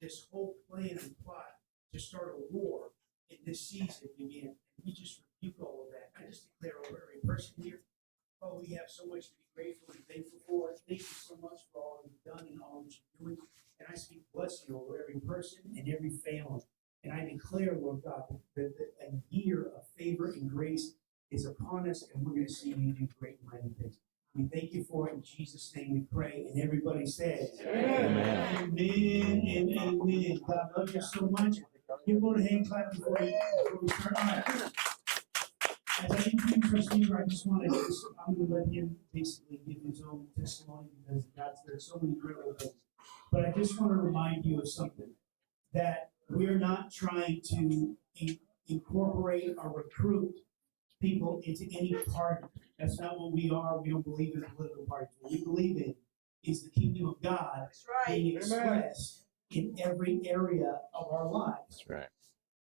this whole plan and plot to start a war in this season began. And we just rebuke all of that. I just declare over every person here, oh, we have so much to be grateful and thankful for. Thank you so much for all you've done and all that you're doing. And I speak blessing over every person and every family. And I declare, Lord God, that a year of favor and grace is upon us, and we're going to see you do great and mighty things. We thank you for it. In Jesus' name we pray. And everybody says, Amen. Amen and amen. God loves you so much. Give Lord a hand clap before we start. All right. As I introduce Peter, I just want to, I'm going to let him basically give his own testimony because there's so many critical things. But I just want to remind you of something, that we're not trying to incorporate or recruit people into any party. That's not what we are. We don't believe in political parties. What we believe in is the kingdom of God being expressed in every area of our lives. That's right.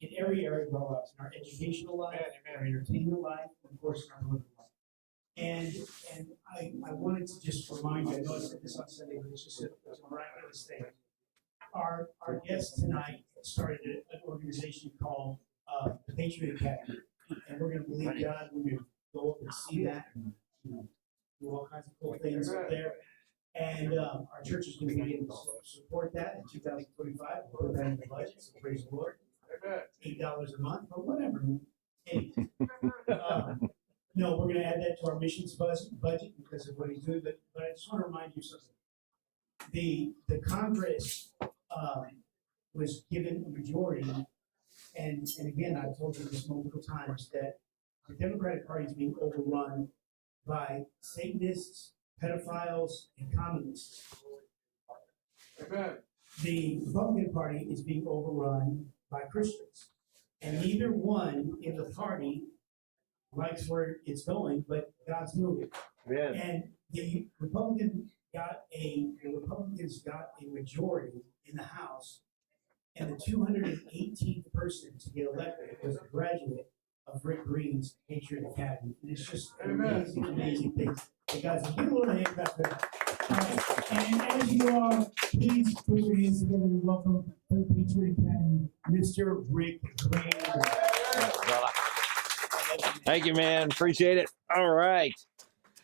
In every area of our lives, in our educational life, in our entertainment life, and of course in our living life. And I wanted to just remind you, I know I said this on Sunday, but it's just a miraculous thing. Our guest tonight started an organization called the Patriot Academy. And we're going to believe God. We're going to go up and see that and do all kinds of cool things up there. And our church is going to begin to support that in 2025. We'll put that in the budget, so praise the Lord. $8 a month, or whatever. No, we're going to add that to our missions budget because of what he's doing. But I just want to remind you something. The Congress was given a majority, and again, I've told you this multiple times, that the Democratic Party is being overrun by Satanists, pedophiles, and communists. Amen. The Republican Party is being overrun by Christians. And neither one in the party likes where it's going, but God's moving. Amen. And the Republicans got a majority in the House, and the 218th person to get elected was a graduate of Rick Green's Patriot Academy. And it's just an amazing, amazing thing. So guys, give a little hand clap for that. And as you are, please put your hands together and welcome to the Patriot Academy, Mr. Rick Green. Thank you, man. Appreciate it. All right.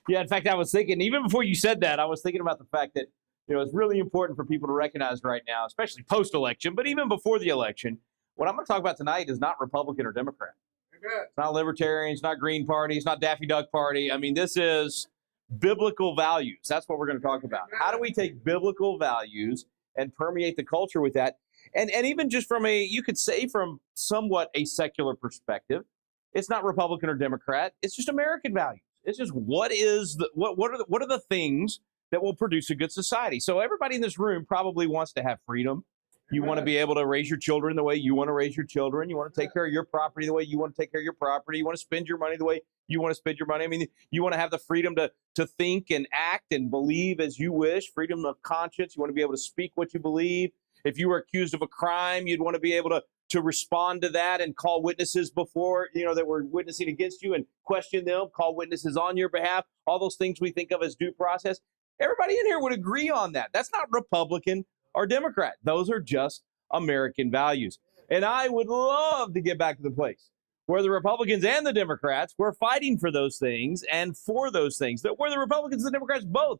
Yeah, in fact, I was thinking, even before you said that, I was thinking about the fact that, it's really important for people to recognize right now, especially post-election, but even before the election, what I'm going to talk about tonight is not Republican or Democrat. It's not Libertarian, it's not Green Party, it's not Daffy Duck Party. I mean, this is biblical values. That's what we're going to talk about. How do we take biblical values and permeate the culture with that? And even just from you could say from somewhat a secular perspective, it's not Republican or Democrat. It's just American values. It's just what are the things that will produce a good society. So everybody in this room probably wants to have freedom. You want to be able to raise your children the way you want to raise your children. You want to take care of your property the way you want to take care of your property. You want to spend your money the way you want to spend your money. I mean, you want to have the freedom to think and act and believe as you wish, freedom of conscience. You want to be able to speak what you believe. If you were accused of a crime, you'd want to be able to respond to that and call witnesses before, that were witnessing against you and question them, call witnesses on your behalf, all those things we think of as due process. Everybody in here would agree on that. That's not Republican or Democrat. Those are just American values. And I would love to get back to the place where the Republicans and the Democrats were fighting for those things and for those things, that where the Republicans and the Democrats both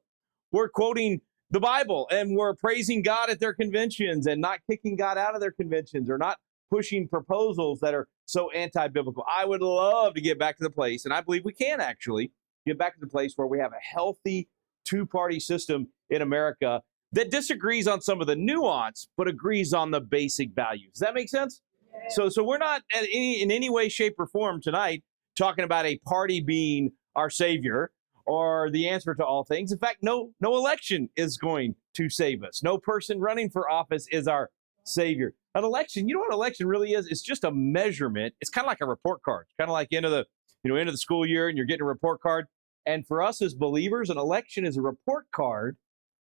were quoting the Bible and were praising God at their conventions and not kicking God out of their conventions or not pushing proposals that are so anti-biblical. I would love to get back to the place, and I believe we can actually get back to the place where we have a healthy two-party system in America that disagrees on some of the nuance, but agrees on the basic values. Does that make sense? So we're not in any way, shape, or form tonight talking about a party being our savior or the answer to all things. In fact, no election is going to save us. No person running for office is our savior. An election, you know what an election really is? It's just a measurement. It's kind of like a report card. It's kind of like end of the school year and you're getting a report card. And for us as believers, an election is a report card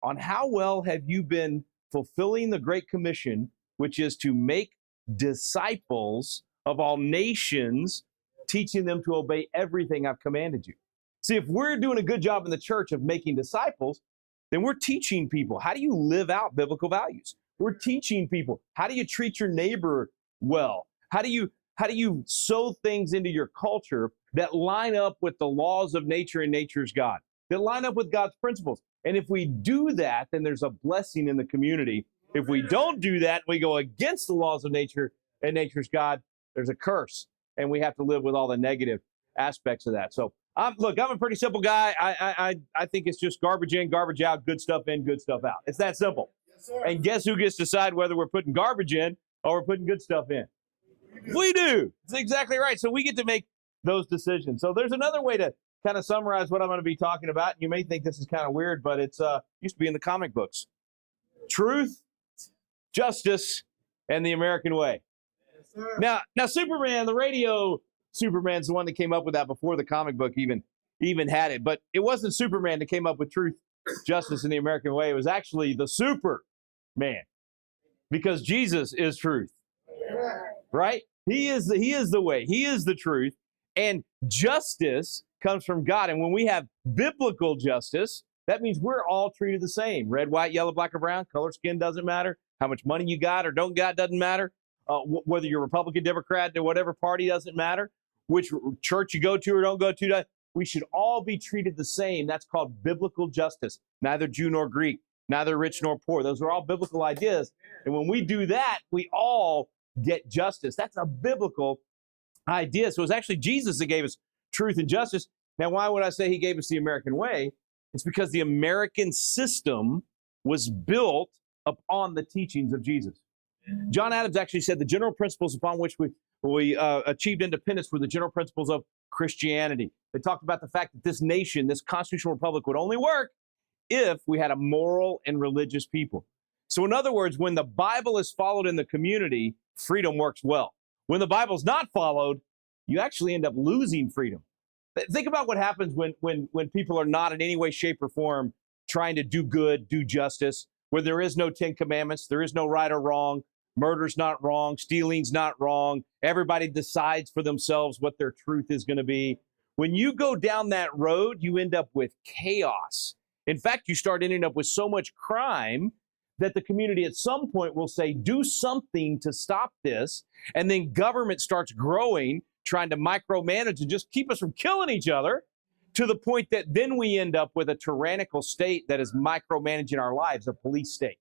on how well have you been fulfilling the Great Commission, which is to make disciples of all nations, teaching them to obey everything I've commanded you. See, if we're doing a good job in the church of making disciples, then we're teaching people, how do you live out biblical values? We're teaching people. How do you treat your neighbor well? How do you sow things into your culture that line up with the laws of nature and nature's God, that line up with God's principles? And if we do that, then there's a blessing in the community. If we don't do that, we go against the laws of nature and nature's God, there's a curse, and we have to live with all the negative aspects of that. So, I'm a pretty simple guy. I think it's just garbage in, garbage out, good stuff in, good stuff out. It's that simple. Yes, sir. And guess who gets to decide whether we're putting garbage in or we're putting good stuff in? We do. That's exactly right. So we get to make those decisions. So there's another way to kind of summarize what I'm going to be talking about. You may think this is kind of weird, but it's used to be in the comic books. Truth, justice, and the American way. Yes, sir. Now Superman, the radio Superman's the one that came up with that before the comic book even had it. But it wasn't Superman that came up with truth, justice, and the American way. It was actually the Superman, because Jesus is truth, right? He is the way. He is the truth. And justice comes from God. And when we have biblical justice, that means we're all treated the same. Red, white, yellow, black, or brown. Color, skin doesn't matter. How much money you got or don't got doesn't matter. Whether you're Republican, Democrat, or whatever party doesn't matter. Which church you go to or don't go to, we should all be treated the same. That's called biblical justice. Neither Jew nor Greek, neither rich nor poor. Those are all biblical ideas. And when we do that, we all get justice. That's a biblical idea. So it's actually Jesus that gave us truth and justice. Now, why would I say he gave us the American way? It's because the American system was built upon the teachings of Jesus. John Adams actually said the general principles upon which we achieved independence were the general principles of Christianity. They talked about the fact that this nation, this constitutional republic, would only work if we had a moral and religious people. So in other words, when the Bible is followed in the community, freedom works well. When the Bible's not followed, you actually end up losing freedom. Think about what happens when people are not in any way, shape, or form trying to do good, do justice, where there is no 10 commandments, there is no right or wrong. Murder's not wrong. Stealing's not wrong. Everybody decides for themselves what their truth is going to be. When you go down that road, you end up with chaos. In fact, you start ending up with so much crime that the community at some point will say, do something to stop this. And then government starts growing, trying to micromanage and just keep us from killing each other, to the point that then we end up with a tyrannical state that is micromanaging our lives, a police state.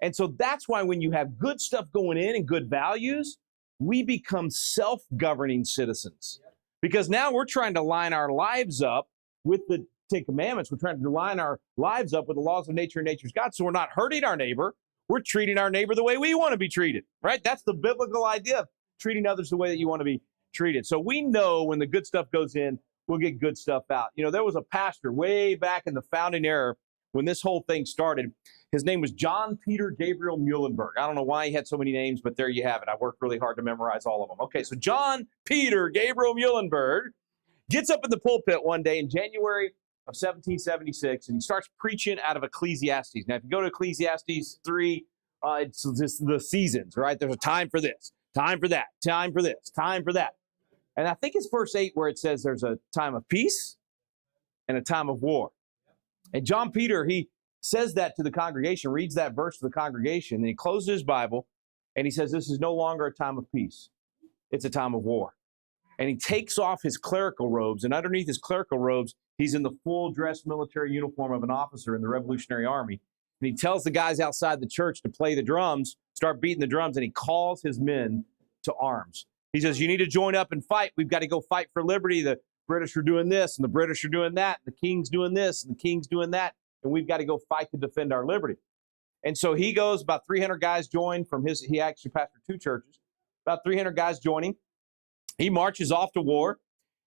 And so that's why when you have good stuff going in and good values, we become self-governing citizens. Because now we're trying to line our lives up with the 10 Commandments. We're trying to line our lives up with the laws of nature and nature's God. So we're not hurting our neighbor. We're treating our neighbor the way we want to be treated, right? That's the biblical idea of treating others the way that you want to be treated. So we know when the good stuff goes in, we'll get good stuff out. You know, there was a pastor way back in the founding era when this whole thing started. His name was John Peter Gabriel Muhlenberg. I don't know why he had so many names, but there you have it. I worked really hard to memorize all of them. Okay, so John Peter Gabriel Muhlenberg gets up in the pulpit one day in January of 1776, and he starts preaching out of Ecclesiastes. Now, if you go to Ecclesiastes 3, it's just the seasons, right? There's a time for this, time for that, time for this, time for that. And I think it's verse 8 where it says there's a time of peace and a time of war. And John Peter, he says that to the congregation, reads that verse to the congregation, and he closes his Bible, and he says, this is no longer a time of peace. It's a time of war. And he takes off his clerical robes, and underneath his clerical robes, he's in the full-dress military uniform of an officer in the Revolutionary Army. And he tells the guys outside the church to play the drums, start beating the drums, and he calls his men to arms. He says, you need to join up and fight. We've got to go fight for liberty. The British are doing this, and the British are doing that. The king's doing this, and the king's doing that. And we've got to go fight to defend our liberty. And so he goes, about 300 guys join from he actually pastored 2 churches, about 300 guys joining. He marches off to war,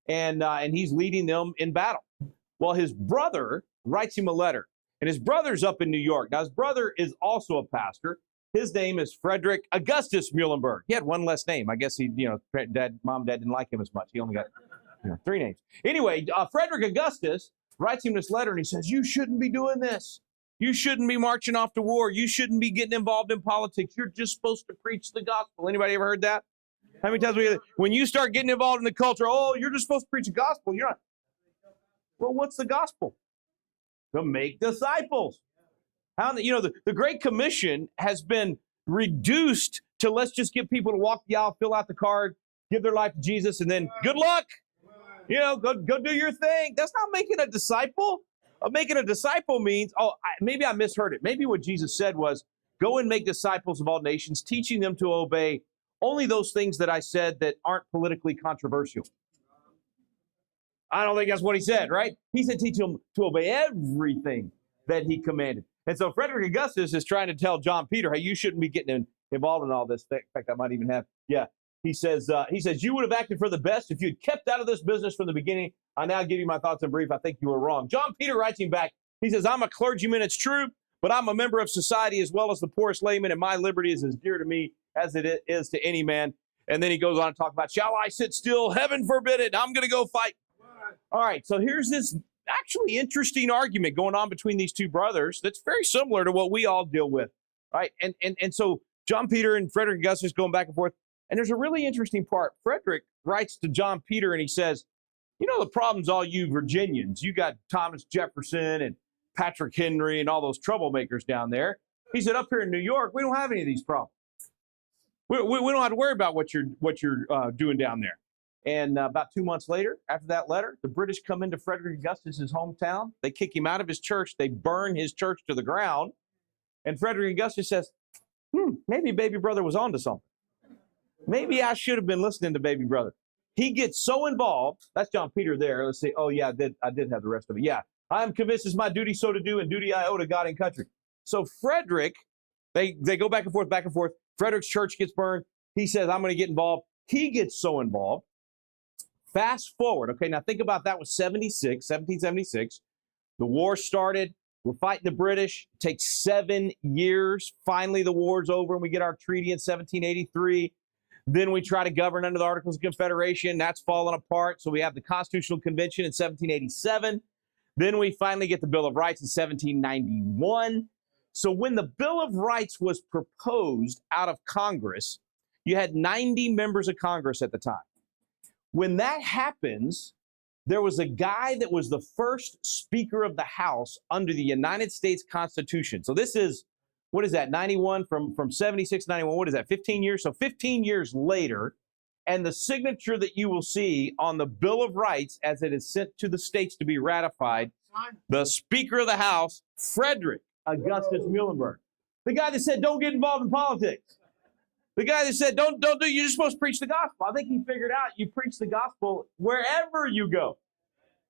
and he's leading them in battle. Well, his brother writes him a letter, and his brother's up in New York. Now, his brother is also a pastor. His name is Frederick Augustus Muhlenberg. He had one less name. I guess mom, dad didn't like him as much. He only got 3 names. Anyway, Frederick Augustus writes him this letter, and he says, you shouldn't be doing this. You shouldn't be marching off to war. You shouldn't be getting involved in politics. You're just supposed to preach the gospel. Anybody ever heard that? How many times when you start getting involved in the culture, oh, you're just supposed to preach the gospel. You're not. Well, what's the gospel? To make disciples. How, the Great Commission has been reduced to let's just get people to walk the aisle, fill out the card, give their life to Jesus, and then good luck. Go do your thing. That's not making a disciple. Making a disciple means, maybe I misheard it. Maybe what Jesus said was, go and make disciples of all nations, teaching them to obey only those things that I said that aren't politically controversial. I don't think that's what he said, right? He said teach them to obey everything that he commanded. And so Frederick Augustus is trying to tell John Peter, hey, you shouldn't be getting involved in all this. In fact, I might even have, He says, you would have acted for the best if you'd kept out of this business from the beginning. I now give you my thoughts in brief. I think you were wrong. John Peter writes him back. He says, I'm a clergyman, it's true, but I'm a member of society as well as the poorest layman, and my liberty is as dear to me as it is to any man. And then he goes on to talk about, shall I sit still? Heaven forbid it. I'm going to go fight. All right, so here's this actually interesting argument going on between these two brothers that's very similar to what we all deal with, right? And so John Peter and Frederick Augustus going back and forth. And there's a really interesting part. Frederick writes to John Peter and he says, the problem's all you Virginians. You got Thomas Jefferson and Patrick Henry and all those troublemakers down there. He said, up here in New York, we don't have any of these problems. We don't have to worry about what you're doing down there. And about 2 months later, after that letter, the British come into Frederick Augustus's hometown. They kick him out of his church. They burn his church to the ground. And Frederick Augustus says, maybe baby brother was onto something. Maybe I should have been listening to baby brother. He gets so involved. That's John Peter there. Let's see. Oh, yeah, I did have the rest of it. Yeah. I am convinced it's my duty so to do, and duty I owe to God and country. So Frederick, they go back and forth. Frederick's church gets burned. He says, I'm going to get involved. He gets so involved. Fast forward. Okay, now think about that was 1776. The war started. We're fighting the British. It takes 7 years. Finally, the war's over, and we get our treaty in 1783. Then we try to govern under the Articles of Confederation. That's fallen apart. So we have the Constitutional Convention in 1787. Then we finally get the Bill of Rights in 1791. So when the Bill of Rights was proposed out of Congress, you had 90 members of Congress at the time. When that happens, there was a guy that was the first Speaker of the House under the United States Constitution. So this is, what is that, 91 from 76 to 91, what is that, 15 years? So 15 years later, and the signature that you will see on the Bill of Rights as it is sent to the states to be ratified, the Speaker of the House, Frederick Augustus Muhlenberg. The guy that said, don't get involved in politics. The guy that said, don't do, you're just supposed to preach the gospel. I think he figured out you preach the gospel wherever you go.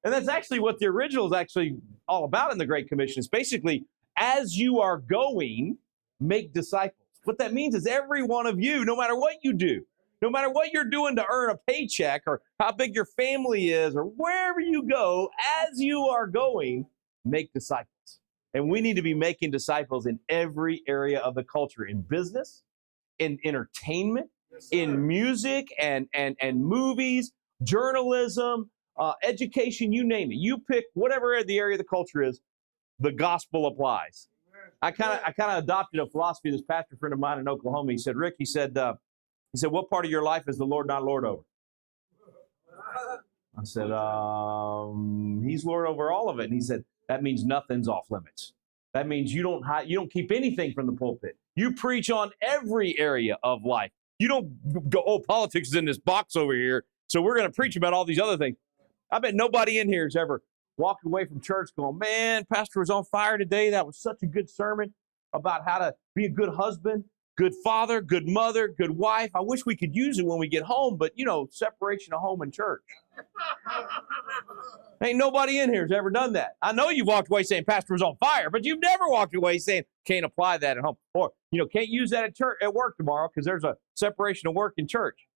And that's actually what the original is actually all about in the Great Commission. It's basically, as you are going, make disciples. What that means is every one of you, no matter what you do, no matter what you're doing to earn a paycheck or how big your family is or wherever you go, as you are going, make disciples. And we need to be making disciples in every area of the culture, in business, in entertainment, in music and movies, journalism, education, you name it. You pick whatever the area of the culture is, the gospel applies. I kind of adopted a philosophy. This pastor friend of mine in Oklahoma, he said, Rick, he said, what part of your life is the Lord not Lord over? I said, he's Lord over all of it. And he said, that means nothing's off limits. That means you don't keep anything from the pulpit. You preach on every area of life. You don't go, politics is in this box over here, so we're going to preach about all these other things. I bet nobody in here has ever walked away from church going, man, pastor was on fire today. That was such a good sermon about how to be a good husband, good father, good mother, good wife. I wish we could use it when we get home, but, separation of home and church. Ain't nobody in here has ever done that. I know you've walked away saying pastor was on fire, but you've never walked away saying can't apply that at home. Or, can't use that at work tomorrow because there's a separation of work and church.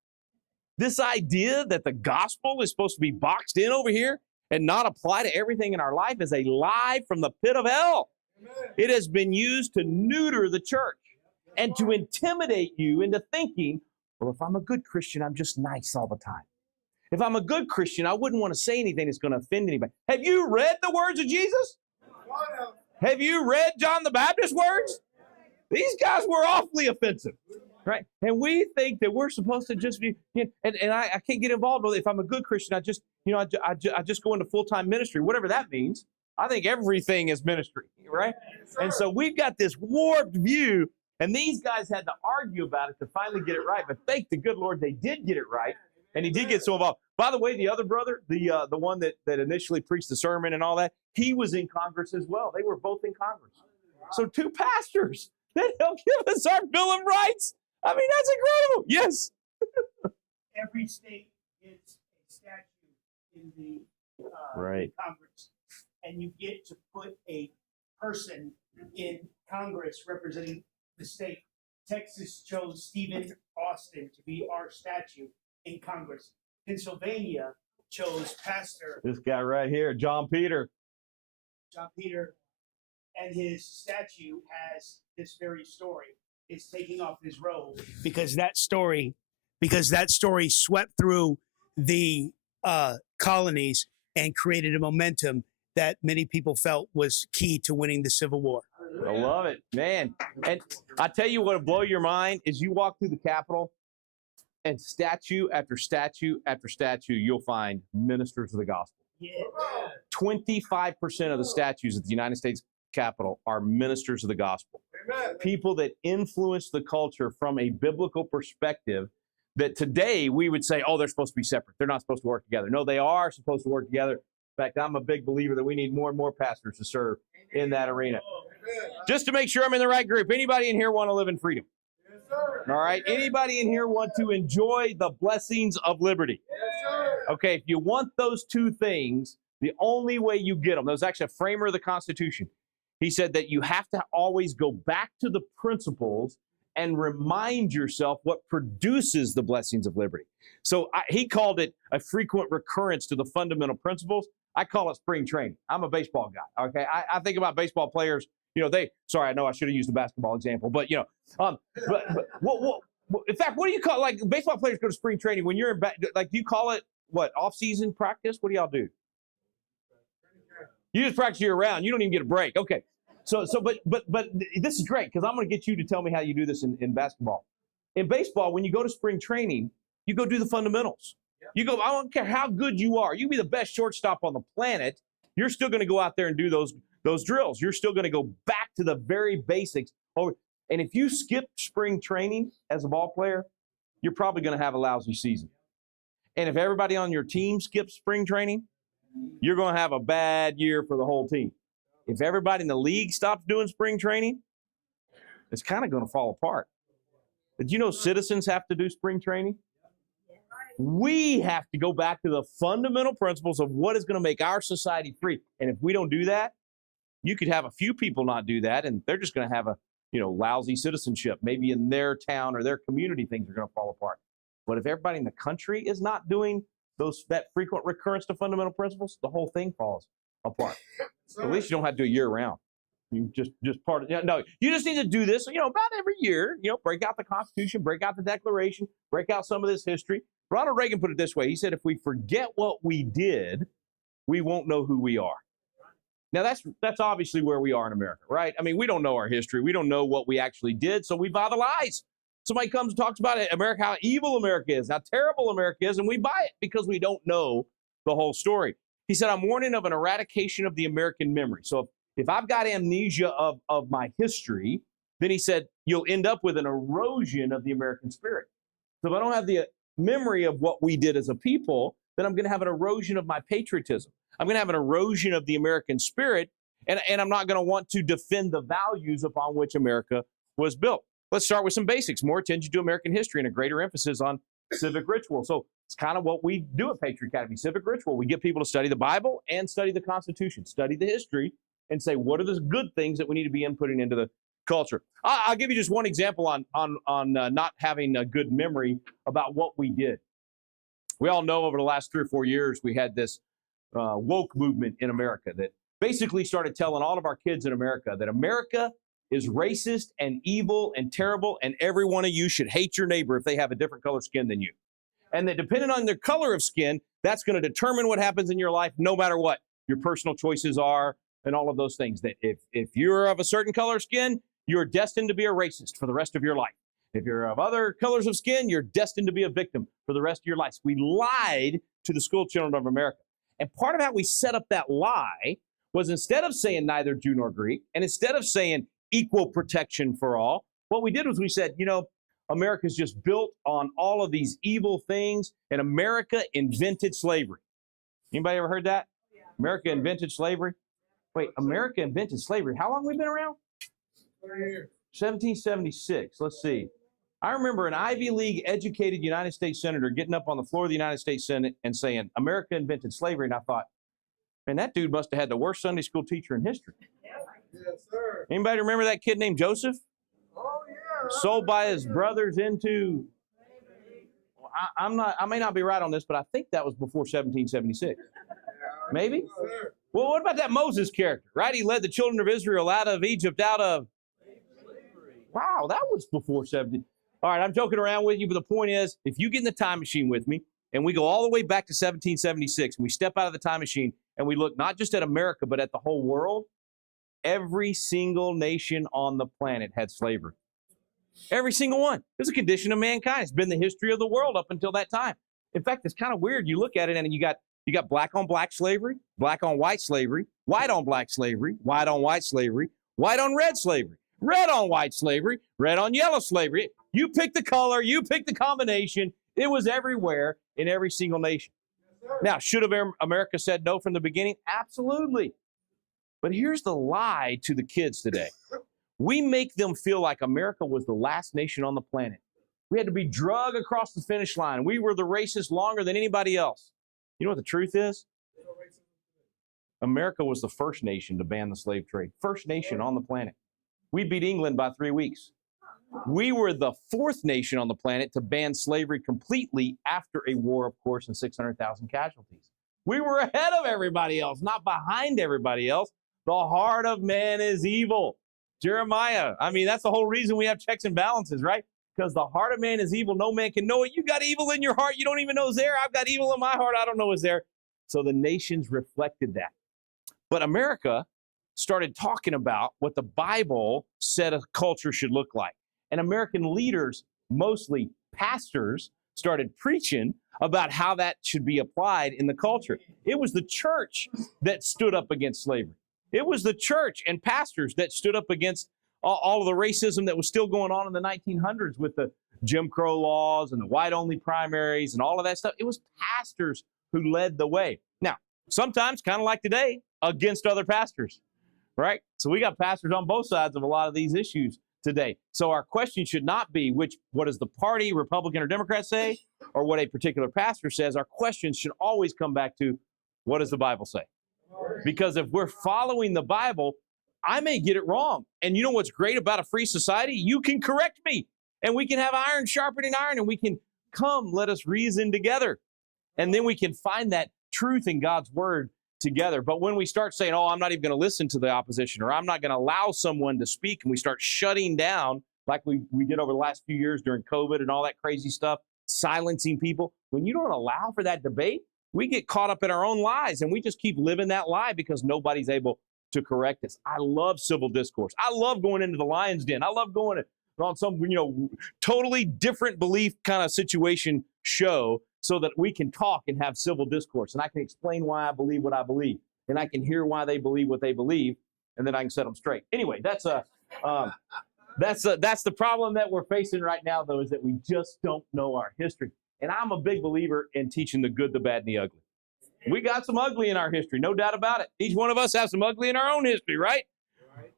This idea that the gospel is supposed to be boxed in over here and not apply to everything in our life is a lie from the pit of hell. Amen. It has been used to neuter the church and to intimidate you into thinking, well, if I'm a good Christian, I'm just nice all the time. If I'm a good Christian, I wouldn't want to say anything that's going to offend anybody. Have you read the words of Jesus? Have you read John the Baptist's words? These guys were awfully offensive, right? And we think that we're supposed to just be, and I can't get involved with it. If I'm a good Christian, I just go into full-time ministry, whatever that means. I think everything is ministry, right? And so we've got this warped view, and these guys had to argue about it to finally get it right. But thank the good Lord they did get it right, and he did get so involved. By the way, the other brother, the one that initially preached the sermon and all that, he was in Congress as well. They were both in Congress. So two pastors that helped give us our Bill of Rights. I mean, that's incredible. Yes. Every state gets a statute in the Right. Congress, and you get to put a person in Congress representing the state. Texas chose Stephen Austin to be our statute in Congress. Pennsylvania chose Pastor This guy right here, John Peter. John Peter, and his statue has this very story. It's taking off his robe because that story swept through the colonies and created a momentum that many people felt was key to winning the Civil War. I love it, man. And I tell you what'll blow your mind is you walk through the Capitol, and statue after statue after statue, you'll find ministers of the gospel. Yeah. 25% of the statues at the United States Capitol are ministers of the gospel. Amen. People that influence the culture from a biblical perspective that today we would say, oh, they're supposed to be separate. They're not supposed to work together. No, they are supposed to work together. In fact, I'm a big believer that we need more and more pastors to serve in that arena. Amen. Just to make sure I'm in the right group, anybody in here want to live in freedom? Yes, sir. All right. Anybody in here want to enjoy the blessings of liberty? Yes, sir. Okay, if you want those two things, the only way you get them, there was actually a framer of the Constitution. He said that you have to always go back to the principles and remind yourself what produces the blessings of liberty. So he called it a frequent recurrence to the fundamental principles. I call it spring training. I'm a baseball guy, okay? I think about baseball players, you know, sorry, I know I should have used the basketball example, but, you know, but what, in fact, what do you call, like, baseball players go to spring training when you're in, like, do you call it, what, off-season practice? What do y'all do? You just practice year round. You don't even get a break. Okay. But this is great because I'm going to get you to tell me how you do this in basketball. In baseball, when you go to spring training, you go do the fundamentals. You go, I don't care how good you are. You can be the best shortstop on the planet. You're still going to go out there and do those drills. You're still going to go back to the very basics. And if you skip spring training as a ball player, you're probably going to have a lousy season. And if everybody on your team skips spring training, you're going to have a bad year for the whole team. If everybody in the league stops doing spring training, it's kind of going to fall apart. Did you know citizens have to do spring training? We have to go back to the fundamental principles of what is going to make our society free. And if we don't do that, you could have a few people not do that, and they're just going to have a, you know, lousy citizenship. Maybe in their town or their community, things are going to fall apart. But if everybody in the country is not doing that frequent recurrence to fundamental principles, the whole thing falls apart. So at least you don't have to do it year round. You just part of, no, you just need to do this, you know, about every year, you know, break out the Constitution, break out the Declaration, break out some of this history. Ronald Reagan put it this way. He said, if we forget what we did, we won't know who we are. Now, that's obviously where we are in America, right? I mean, we don't know our history. We don't know what we actually did, so we buy the lies. Somebody comes and talks about it, America, how evil America is, how terrible America is, and we buy it because we don't know the whole story. He said, I'm warning of an eradication of the American memory. So if I've got amnesia of my history, then he said, you'll end up with an erosion of the American spirit. So if I don't have the memory of what we did as a people, then I'm going to have an erosion of my patriotism. I'm going to have an erosion of the American spirit, and I'm not going to want to defend the values upon which America was built. Let's start with some basics, more attention to American history and a greater emphasis on civic ritual. So it's kind of what we do at Patriot Academy, civic ritual. We get people to study the Bible and study the Constitution, study the history, and say, what are the good things that we need to be inputting into the culture? I'll give you just one example on not having a good memory about what we did. We all know over the last 3 or 4 years, we had this woke movement in America that basically started telling all of our kids in America that America is racist and evil and terrible, and every one of you should hate your neighbor if they have a different color skin than you. And that depending on their color of skin, that's going to determine what happens in your life, no matter what your personal choices are and all of those things. That if you're of a certain color of skin, you're destined to be a racist for the rest of your life. If you're of other colors of skin, you're destined to be a victim for the rest of your life. We lied to the school children of America. And part of how we set up that lie was instead of saying neither Jew nor Greek, and instead of saying equal protection for all, what we did was we said, America's just built on all of these evil things, and America invented slavery. Anybody ever heard that? America invented slavery? Wait, America invented slavery. How long have we been around? 1776. Let's see. I remember an Ivy League educated United States Senator getting up on the floor of the United States Senate and saying, America invented slavery. And I thought, man, that dude must have had the worst Sunday school teacher in history. Yes, sir. Anybody remember that kid named Joseph? Oh, yeah. Sold by his brothers into, I may not be right on this, but I think that was before 1776. Maybe? Yes, sir. Well, what about that Moses character, right? He led the children of Israel out of Egypt, out of, wow, that was before 17. All right, I'm joking around with you, but the point is, if you get in the time machine with me, and we go all the way back to 1776, and we step out of the time machine, and we look not just at America, but at the whole world, every single nation on the planet had slavery. Every single one. It's a condition of mankind. It's been the history of the world up until that time. In fact, it's kind of weird. You look at it, and you got black on black slavery, black on white slavery, white on black slavery, white on white slavery, white on red slavery, red on white slavery, red on yellow slavery. You pick the color, you pick the combination. It was everywhere in every single nation. Now, should have America said no from the beginning? Absolutely. But here's the lie to the kids today. We make them feel like America was the last nation on the planet. We had to be dragged across the finish line. We were the racists longer than anybody else. You know what the truth is? America was the first nation to ban the slave trade. First nation on the planet. We beat England by 3 weeks. We were the fourth nation on the planet to ban slavery completely after a war, of course, and 600,000 casualties. We were ahead of everybody else, not behind everybody else. The heart of man is evil. Jeremiah, that's the whole reason we have checks and balances, right? Because the heart of man is evil. No man can know it. You got evil in your heart. You don't even know it's there. I've got evil in my heart. I don't know it's there. So the nations reflected that. But America started talking about what the Bible said a culture should look like. And American leaders, mostly pastors, started preaching about how that should be applied in the culture. It was the church that stood up against slavery. It was the church and pastors that stood up against all of the racism that was still going on in the 1900s with the Jim Crow laws and the white-only primaries and all of that stuff. It was pastors who led the way. Now, sometimes, kind of like today, against other pastors, right? So we got pastors on both sides of a lot of these issues today. So our question should not be what does the party, Republican or Democrat, say, or what a particular pastor says. Our questions should always come back to, what does the Bible say? Because if we're following the Bible, I may get it wrong. And you know what's great about a free society? You can correct me, and we can have iron sharpening iron, and we can let us reason together. And then we can find that truth in God's word together. But when we start saying, I'm not even going to listen to the opposition, or I'm not going to allow someone to speak, and we start shutting down like we did over the last few years during COVID and all that crazy stuff, silencing people, when you don't allow for that debate, we get caught up in our own lies, and we just keep living that lie because nobody's able to correct us. I love civil discourse. I love going into the lion's den. I love going on some, totally different belief kind of situation show so that we can talk and have civil discourse, and I can explain why I believe what I believe, and I can hear why they believe what they believe, and then I can set them straight. Anyway, that's the problem that we're facing right now, though, is that we just don't know our history. And I'm a big believer in teaching the good, the bad, and the ugly. We got some ugly in our history, no doubt about it. Each one of us has some ugly in our own history, right?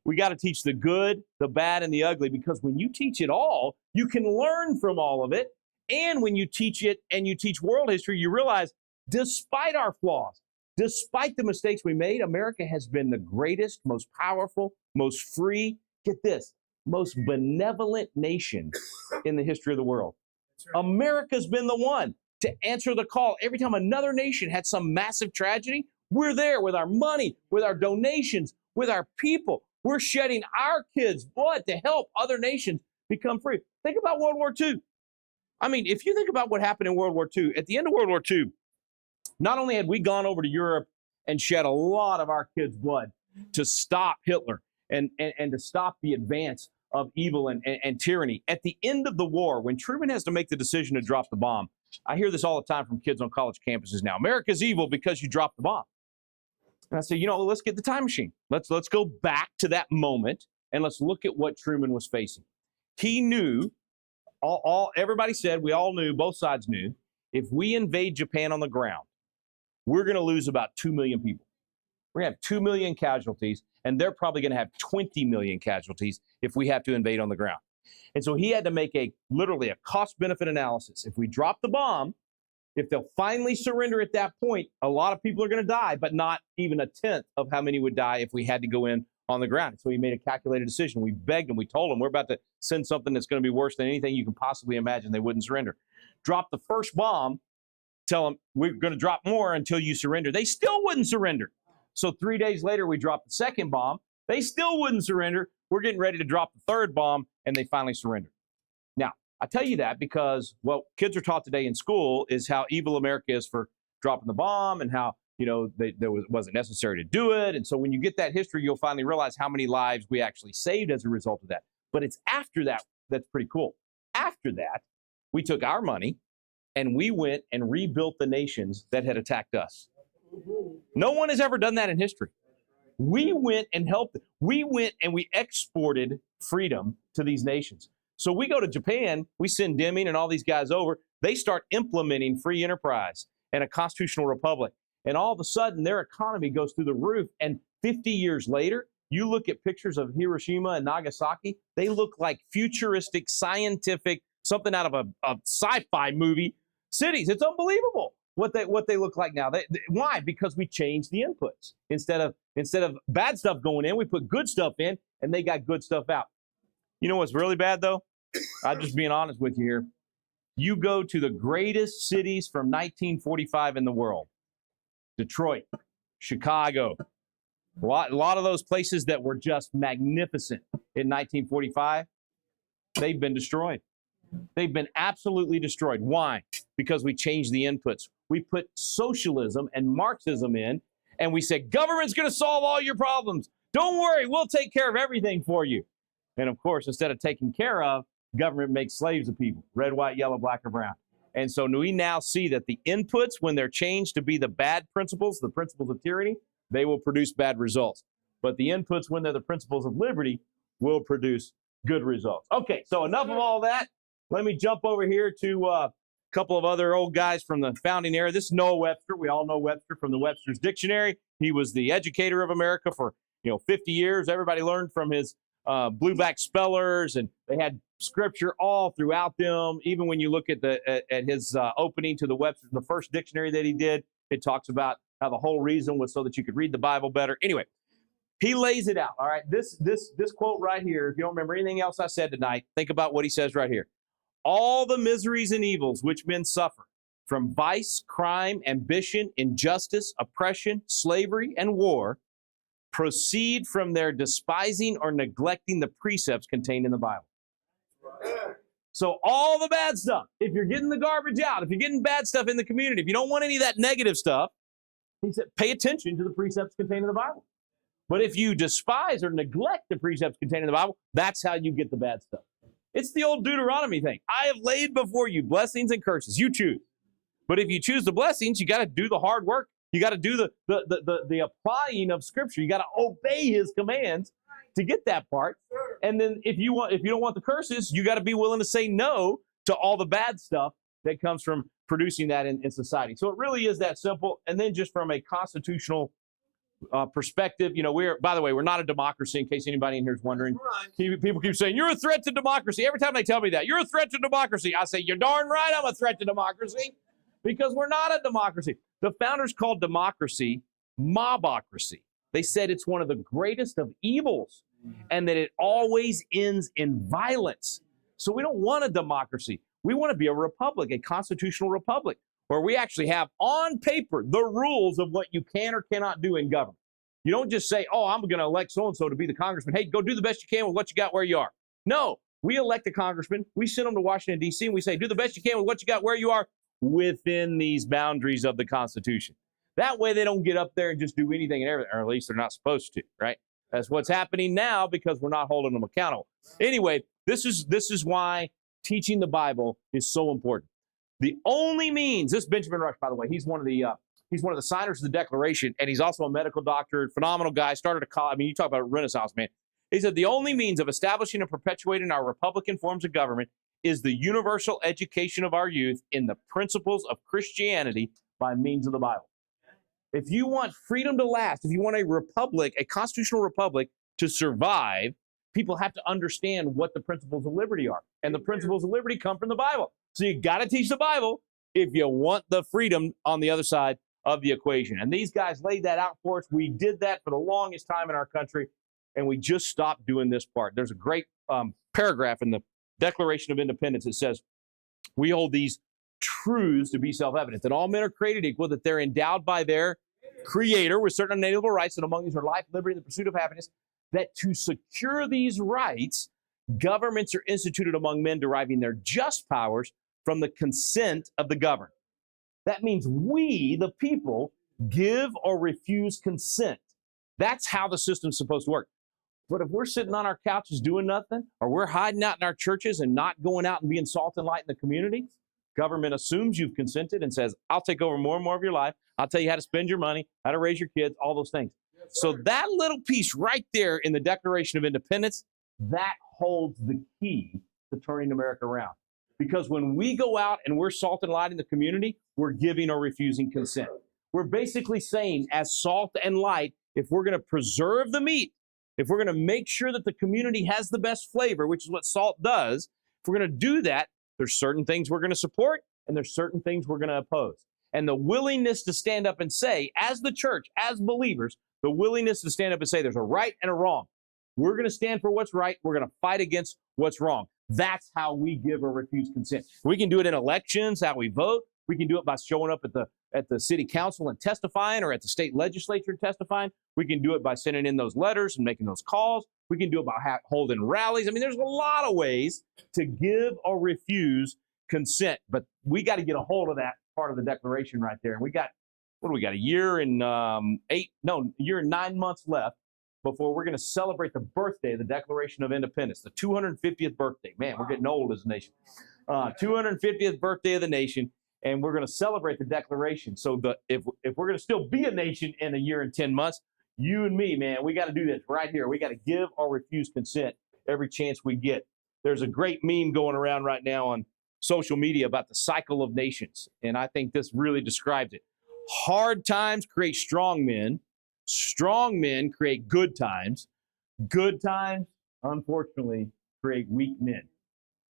We got to teach the good, the bad, and the ugly, because when you teach it all, you can learn from all of it. And when you teach it and you teach world history, you realize, despite our flaws, despite the mistakes we made, America has been the greatest, most powerful, most free, get this, most benevolent nation in the history of the world. America's been the one to answer the call. Every time another nation had some massive tragedy, we're there with our money, with our donations, with our people. We're shedding our kids' blood to help other nations become free. Think about World War II. If you think about what happened in World War II, at the end of World War II, not only had we gone over to Europe and shed a lot of our kids' blood to stop Hitler and to stop the advance of evil and tyranny. At the end of the war, when Truman has to make the decision to drop the bomb, I hear this all the time from kids on college campuses now. America's evil because you dropped the bomb. And I said, let's get the time machine. Let's go back to that moment and let's look at what Truman was facing. He knew, everybody said, we all knew, both sides knew, if we invade Japan on the ground, we're going to lose about 2 million people. We're going to have 2 million casualties, and they're probably going to have 20 million casualties if we have to invade on the ground. And so he had to make literally a cost-benefit analysis. If we drop the bomb, if they'll finally surrender at that point, a lot of people are going to die, but not even a tenth of how many would die if we had to go in on the ground. So he made a calculated decision. We begged them. We told them, we're about to send something that's going to be worse than anything you can possibly imagine. They wouldn't surrender. Drop the first bomb, tell them, we're going to drop more until you surrender. They still wouldn't surrender. So 3 days later, we dropped the second bomb. They still wouldn't surrender. We're getting ready to drop the third bomb, and they finally surrendered. Now, I tell you that because what kids are taught today in school is how evil America is for dropping the bomb and how, wasn't necessary to do it. And so when you get that history, you'll finally realize how many lives we actually saved as a result of that. But it's after that that's pretty cool. After that, we took our money and we went and rebuilt the nations that had attacked us. No one has ever done that in history. We went and helped. We went and we exported freedom to these nations. So we go to Japan, we send Deming and all these guys over. They start implementing free enterprise and a constitutional republic. And all of a sudden, their economy goes through the roof. And 50 years later, you look at pictures of Hiroshima and Nagasaki, they look like futuristic, scientific, something out of a sci-fi movie cities. It's unbelievable what they look like now. Why? Because we changed the inputs. Instead of bad stuff going in, we put good stuff in, and they got good stuff out. You know what's really bad, though? I'm just being honest with you here. You go to the greatest cities from 1945 in the world. Detroit, Chicago, a lot of those places that were just magnificent in 1945, they've been destroyed. They've been absolutely destroyed. Why? Because we changed the inputs. We put socialism and Marxism in, and we said, government's going to solve all your problems. Don't worry, we'll take care of everything for you. And of course, instead of taking care of, government makes slaves of people, red, white, yellow, black, or brown. And so we now see that the inputs, when they're changed to be the bad principles, the principles of tyranny, they will produce bad results. But the inputs, when they're the principles of liberty, will produce good results. Okay, so enough of all that. Let me jump over here to a couple of other old guys from the founding era. This is Noah Webster. We all know Webster from the Webster's Dictionary. He was the educator of America for 50 years. Everybody learned from his blueback spellers, and they had scripture all throughout them. Even when you look at his opening to the first dictionary that he did, it talks about how the whole reason was so that you could read the Bible better. Anyway, he lays it out. All right, this quote right here. If you don't remember anything else I said tonight, think about what he says right here. All the miseries and evils which men suffer from vice, crime, ambition, injustice, oppression, slavery, and war proceed from their despising or neglecting the precepts contained in the Bible. So all the bad stuff, if you're getting the garbage out, if you're getting bad stuff in the community, if you don't want any of that negative stuff, he said, pay attention to the precepts contained in the Bible. But if you despise or neglect the precepts contained in the Bible, that's how you get the bad stuff. It's the old Deuteronomy thing. I have laid before you blessings and curses. You choose. But if you choose the blessings, you got to do the hard work. You got to do the applying of Scripture. You got to obey His commands to get that part. And then if you don't want the curses, you got to be willing to say no to all the bad stuff that comes from producing that in society. So it really is that simple. And then just from a constitutional perspective, by the way, we're not a democracy, in case anybody in here is wondering. People keep saying, you're a threat to democracy. Every time they tell me that, you're a threat to democracy, I say, you're darn right I'm a threat to democracy, because we're not a democracy. The founders called democracy mobocracy. They said it's one of the greatest of evils and that it always ends in violence. So we don't want a democracy. We want to be a republic, a constitutional republic, where we actually have on paper the rules of what you can or cannot do in government. You don't just say, oh, I'm going to elect so-and-so to be the congressman. Hey, go do the best you can with what you got where you are. No, we elect a congressman. We send them to Washington, D.C., and we say, do the best you can with what you got where you are within these boundaries of the Constitution. That way they don't get up there and just do anything and everything, or at least they're not supposed to, right? That's what's happening now because we're not holding them accountable. Anyway, this is why teaching the Bible is so important. The only means, this Benjamin Rush, by the way, he's one of the He's one of the signers of the Declaration, and he's also a medical doctor, phenomenal guy, started a college. I mean, you talk about a Renaissance man. He said, the only means of establishing and perpetuating our Republican forms of government is the universal education of our youth in the principles of Christianity by means of the Bible. If you want freedom to last, if you want a republic, a constitutional republic to survive, people have to understand what the principles of liberty are. And the principles of liberty come from the Bible. So you got to teach the Bible if you want the freedom on the other side of the equation. And these guys laid that out for us. We did that for the longest time in our country, and we just stopped doing this part. There's a great paragraph in the Declaration of Independence that says, we hold these truths to be self-evident, that all men are created equal, that they're endowed by their Creator with certain unalienable rights, and among these are life, liberty, and the pursuit of happiness, that to secure these rights, governments are instituted among men deriving their just powers from the consent of the governed. That means we, the people, give or refuse consent. That's how the system's supposed to work. But if we're sitting on our couches doing nothing, or we're hiding out in our churches and not going out and being salt and light in the community, government assumes you've consented and says, I'll take over more and more of your life. I'll tell you how to spend your money, how to raise your kids, all those things. Yes, So that little piece right there in the Declaration of Independence, that holds the key to turning America around. Because when we go out and we're salt and light in the community, we're giving or refusing consent. We're basically saying, as salt and light, if we're going to preserve the meat, if we're going to make sure that the community has the best flavor, which is what salt does, if we're going to do that, there's certain things we're going to support and there's certain things we're going to oppose. And the willingness to stand up and say, as the church, as believers, the willingness to stand up and say there's a right and a wrong. We're going to stand for what's right. We're going to fight against what's wrong. That's how we give or refuse consent. We can do it in elections, how we vote. We can do it by showing up at the city council and testifying, or at the state legislature and testifying. We can do it by sending in those letters and making those calls. We can do it by holding rallies. I mean, there's a lot of ways to give or refuse consent, but we got to get a hold of that part of the Declaration right there. And we got, what do we got? A year and 9 months left before we're going to celebrate the birthday of the Declaration of Independence, the 250th birthday. Man, we're getting old as a nation. 250th birthday of the nation, and we're going to celebrate the Declaration. So if we're going to still be a nation in a year and 10 months, you and me, man, we got to do this right here. We got to give or refuse consent every chance we get. There's a great meme going around right now on social media about the cycle of nations, and I think this really describes it. Hard times create strong men. Strong men create good times. Good times, unfortunately, create weak men.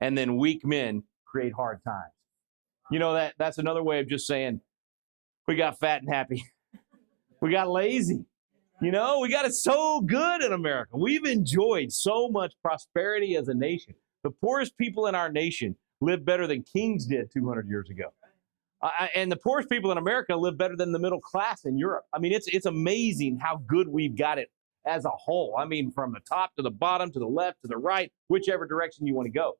And then weak men create hard times. You know, that's another way of just saying we got fat and happy. We got lazy. You know, we got it so good in America. We've enjoyed so much prosperity as a nation. The poorest people in our nation live better than kings did 200 years ago. And the poorest people in America live better than the middle class in Europe. I mean, it's amazing how good we've got it as a whole. I mean, from the top to the bottom, to the left, to the right, whichever direction you want to go.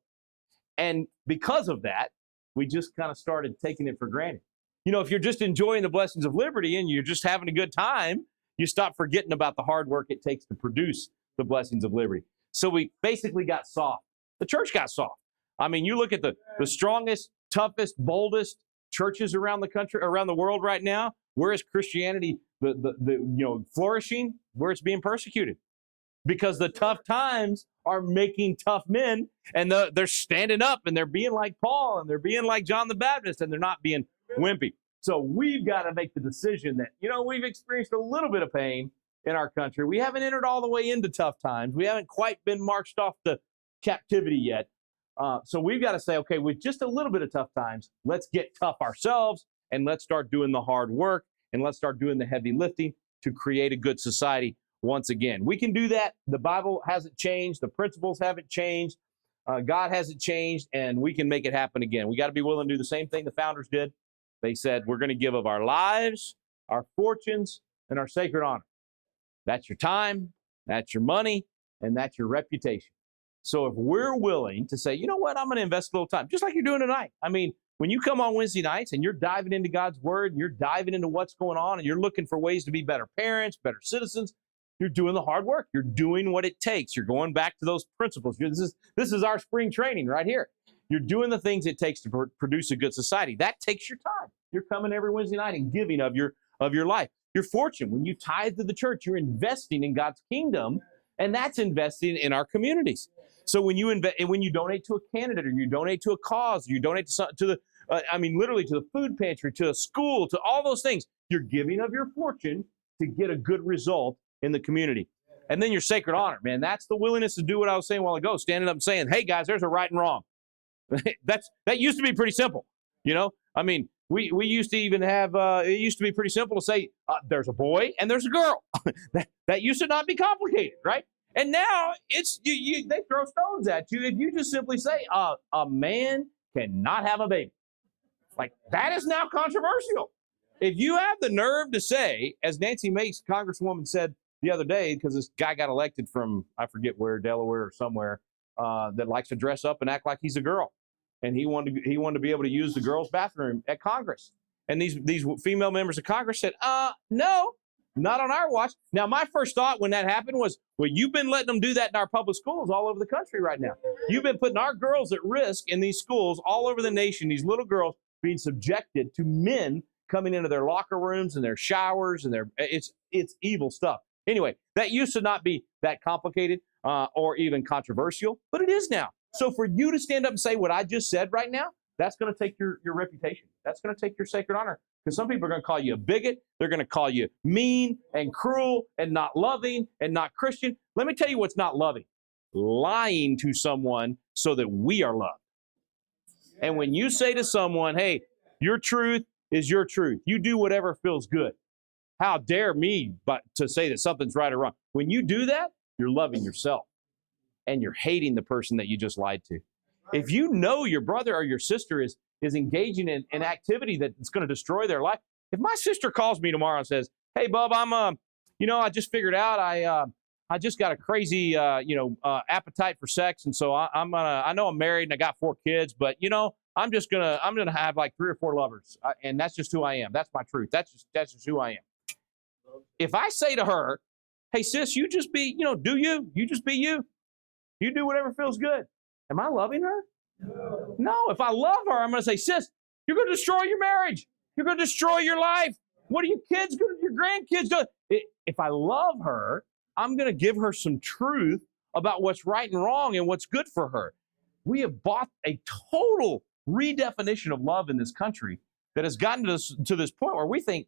And because of that, we just kind of started taking it for granted. You know, if you're just enjoying the blessings of liberty and you're just having a good time, you stop forgetting about the hard work it takes to produce the blessings of liberty. So we basically got soft. The church got soft. I mean, you look at the strongest, toughest, boldest churches around the country, around the world right now. Where is Christianity flourishing? Where it's being persecuted. Because the tough times are making tough men, and they're standing up and they're being like Paul and they're being like John the Baptist, and they're not being wimpy. So we've got to make the decision that, you know, we've experienced a little bit of pain in our country. We haven't entered all the way into tough times. We haven't quite been marched off to captivity yet. So we've got to say, okay, with just a little bit of tough times, let's get tough ourselves and let's start doing the hard work and let's start doing the heavy lifting to create a good society once again. We can do that. The Bible hasn't changed. The principles haven't changed. God hasn't changed, and we can make it happen again. We got to be willing to do the same thing the founders did. They said, we're going to give of our lives, our fortunes, and our sacred honor. That's your time, that's your money, and that's your reputation. So if we're willing to say, you know what, I'm going to invest a little time, just like you're doing tonight. I mean, when you come on Wednesday nights and you're diving into God's word, and you're diving into what's going on, and you're looking for ways to be better parents, better citizens, you're doing the hard work. You're doing what it takes. You're going back to those principles. This is our spring training right here. You're doing the things it takes to produce a good society. That takes your time. You're coming every Wednesday night and giving of your of your life. Your fortune, when you tithe to the church, you're investing in God's kingdom, and that's investing in our communities. So when you invest, and when you donate to a candidate, or you donate to a cause, you donate to the, literally to the food pantry, to a school, to all those things, you're giving of your fortune to get a good result in the community. And then your sacred honor, man, that's the willingness to do what I was saying a while ago, standing up and saying, hey guys, there's a right and wrong. That used to be pretty simple, you know? I mean, we used to even have, it used to be pretty simple to say, there's a boy and there's a girl. that used to not be complicated, right? And now it's, they throw stones at you if you just simply say, a man cannot have a baby. Like, that is now controversial. If you have the nerve to say, as Nancy Mace, Congresswoman, said the other day, because this guy got elected from, I forget where, Delaware or somewhere, that likes to dress up and act like he's a girl. And he wanted to be able to use the girls' bathroom at Congress. And these female members of Congress said, no, not on our watch. Now, my first thought when that happened was, well, you've been letting them do that in our public schools all over the country right now. You've been putting our girls at risk in these schools all over the nation, these little girls being subjected to men coming into their locker rooms and their showers, and it's evil stuff. Anyway, that used to not be that complicated or even controversial, but it is now. So for you to stand up and say what I just said right now, that's going to take your reputation. That's going to take your sacred honor. Because some people are going to call you a bigot. They're going to call you mean and cruel and not loving and not Christian. Let me tell you what's not loving. Lying to someone so that we are loved. And when you say to someone, hey, your truth is your truth. You do whatever feels good. How dare me to say that something's right or wrong. When you do that, you're loving yourself. And you're hating the person that you just lied to. If you know your brother or your sister is engaging in an activity that's going to destroy their life, if my sister calls me tomorrow and says, hey, bub, I just figured out I just got a crazy, appetite for sex. And so I know I'm married and I got 4 kids, but I'm going to have like 3 or 4 lovers. And that's just who I am. That's my truth. That's just who I am. If I say to her, hey, sis, you just be, you just be you. You do whatever feels good. Am I loving her? No. If I love her, I'm going to say, sis, you're going to destroy your marriage. You're going to destroy your life. What are your kids going to, your grandkids going to? If I love her, I'm going to give her some truth about what's right and wrong and what's good for her. We have bought a total redefinition of love in this country that has gotten to this point where we think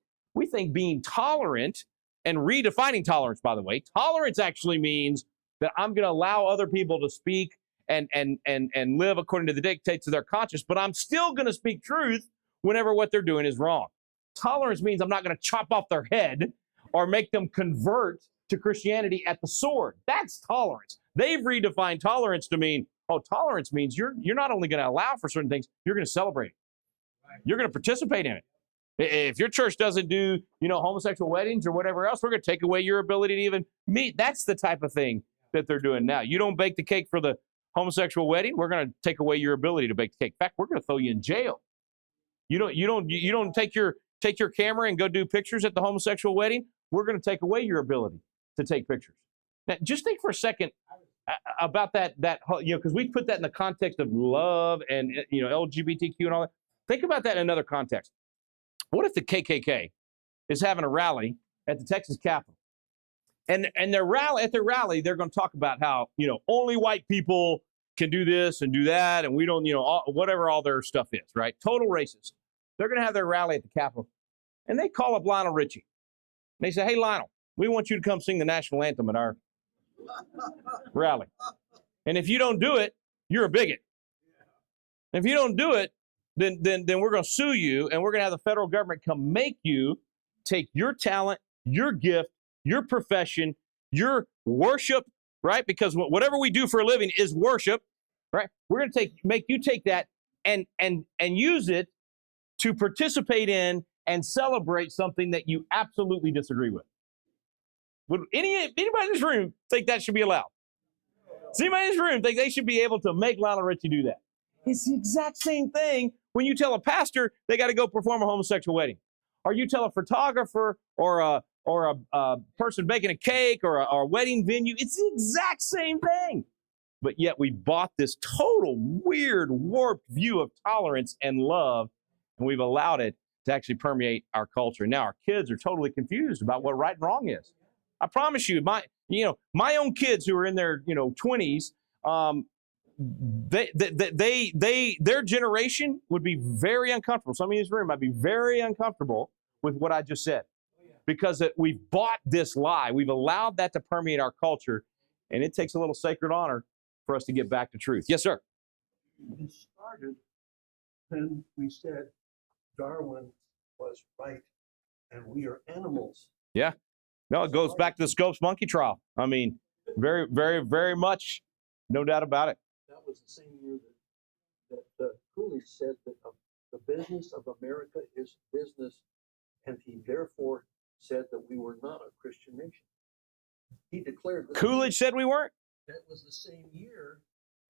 being tolerant, and redefining tolerance, by the way, tolerance actually means that I'm going to allow other people to speak and live according to the dictates of their conscience, but I'm still going to speak truth whenever what they're doing is wrong. Tolerance means I'm not going to chop off their head or make them convert to Christianity at the sword. That's tolerance. They've redefined tolerance to mean, tolerance means you're not only going to allow for certain things, you're going to celebrate it. You're going to participate in it. If your church doesn't do, homosexual weddings or whatever else, we're going to take away your ability to even meet. That's the type of thing that they're doing now. You don't bake the cake for the homosexual wedding, we're going to take away your ability to bake the cake. In fact, we're going to throw you in jail. You don't take your camera and go do pictures at the homosexual wedding. We're going to take away your ability to take pictures. Now, just think for a second about that because we put that in the context of love and LGBTQ and all that. Think about that in another context. What if the KKK is having a rally at the Texas Capitol? And at their rally, they're going to talk about how, only white people can do this and do that, and we don't, whatever all their stuff is, right? Total racist. They're going to have their rally at the Capitol, and they call up Lionel Richie. They say, hey, Lionel, we want you to come sing the national anthem at our rally. And if you don't do it, you're a bigot. And if you don't do it, then we're going to sue you, and we're going to have the federal government come make you take your talent, your gift, your profession, your worship, right? Because whatever we do for a living is worship, right? We're going to make you take that and use it to participate in and celebrate something that you absolutely disagree with. Would anybody in this room think that should be allowed? Does anybody in this room think they should be able to make Lionel Richie do that? It's the exact same thing when you tell a pastor they got to go perform a homosexual wedding. Or you tell a photographer or a person baking a cake or a wedding venue. It's the exact same thing. But yet we bought this total weird, warped view of tolerance and love, and we've allowed it to actually permeate our culture. Now our kids are totally confused about what right and wrong is. I promise you, my own kids who are in their 20s, their generation would be very uncomfortable. Some of you in this room might be very uncomfortable with what I just said, because we've bought this lie. We've allowed that to permeate our culture, and it takes a little sacred honor for us to get back to truth. Yes, sir. It started when we said Darwin was right and we are animals. Yeah. No, it goes back to the Scopes monkey trial. I mean, very, very, very much, no doubt about it. That was the same year that Coolidge said that the business of America is business, and he therefore said that we were not a Christian nation. He declared that Coolidge said we weren't? that was the same year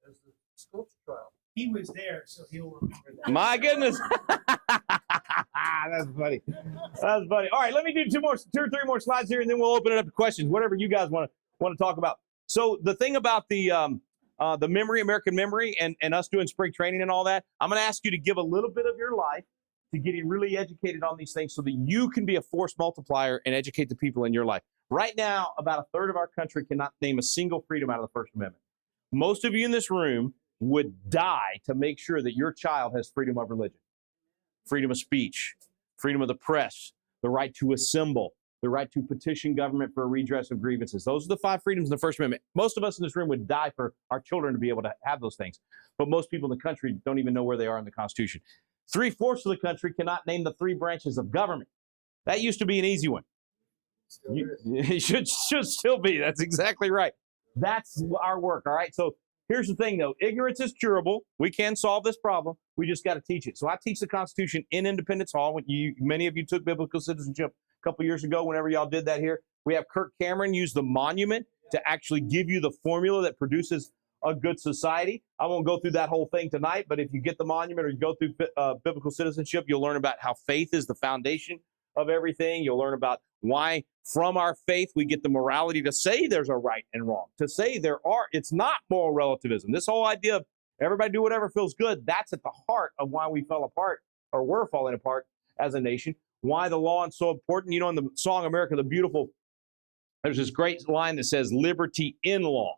as the Scopes trial. He was there, so he'll remember that. My goodness. That's funny. That's funny. All right, let me do two or three more slides here, and then we'll open it up to questions, whatever you guys want to talk about. So the thing about the American memory, and us doing spring training and all that, I'm going to ask you to give a little bit of your life to getting really educated on these things so that you can be a force multiplier and educate the people in your life. Right now, about a third of our country cannot name a single freedom out of the First Amendment. Most of you in this room would die to make sure that your child has freedom of religion, freedom of speech, freedom of the press, the right to assemble, the right to petition government for a redress of grievances. Those are the 5 freedoms in the First Amendment. Most of us in this room would die for our children to be able to have those things. But most people in the country don't even know where they are in the Constitution. 3/4 of the country cannot name the 3 branches of government. That used to be an easy one. It should still be. That's exactly right. That's our work, all right? So here's the thing, though. Ignorance is curable. We can solve this problem. We just got to teach it. So I teach the Constitution in Independence Hall. Many of you took biblical citizenship a couple years ago whenever y'all did that here. We have Kirk Cameron use the monument to actually give you the formula that produces a good society. I won't go through that whole thing tonight, but if you get the monument or you go through biblical citizenship, you'll learn about how faith is the foundation of everything. You'll learn about why from our faith we get the morality to say there's a right and wrong, to say it's not moral relativism. This whole idea of everybody do whatever feels good, that's at the heart of why we fell apart, or we're falling apart as a nation. Why the law is so important. In the song America the Beautiful, there's this great line that says liberty in law.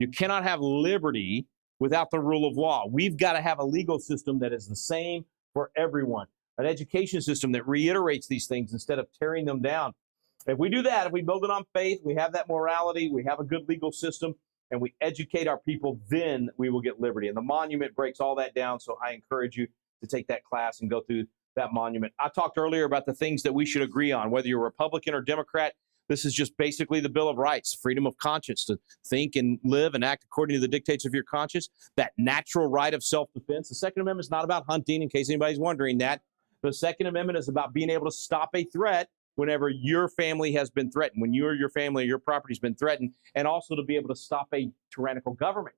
You cannot have liberty without the rule of law. We've got to have a legal system that is the same for everyone, an education system that reiterates these things instead of tearing them down. If we do that, if we build it on faith, we have that morality, we have a good legal system, and we educate our people, then we will get liberty. And the monument breaks all that down, so I encourage you to take that class and go through that monument. I talked earlier about the things that we should agree on, whether you're Republican or Democrat. This is just basically the Bill of Rights, freedom of conscience to think and live and act according to the dictates of your conscience, that natural right of self-defense. The Second Amendment is not about hunting, in case anybody's wondering that. The Second Amendment is about being able to stop a threat whenever your family has been threatened, when you or your family or your property's been threatened, and also to be able to stop a tyrannical government.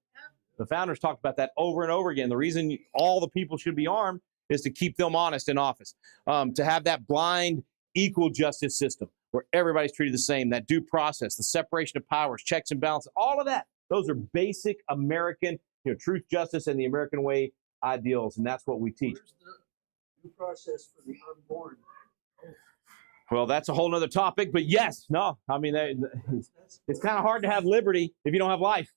The founders talked about that over and over again. The reason all the people should be armed is to keep them honest in office, to have that blind, equal justice system where everybody's treated the same, that due process, the separation of powers, checks and balances, all of that. Those are basic American, truth, justice, and the American way ideals, and that's what we teach. Where's the due process for the unborn? Well, that's a whole nother topic, but yes, no, I mean, it's kind of hard to have liberty if you don't have life,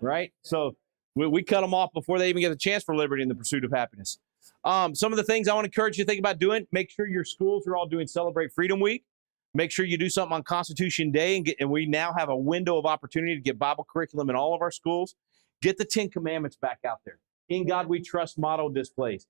right? So we cut them off before they even get a chance for liberty in the pursuit of happiness. Some of the things I want to encourage you to think about doing, make sure your schools are all doing Celebrate Freedom Week. Make sure you do something on Constitution Day, and we now have a window of opportunity to get Bible curriculum in all of our schools. Get the 10 Commandments back out there. In God We Trust motto displays.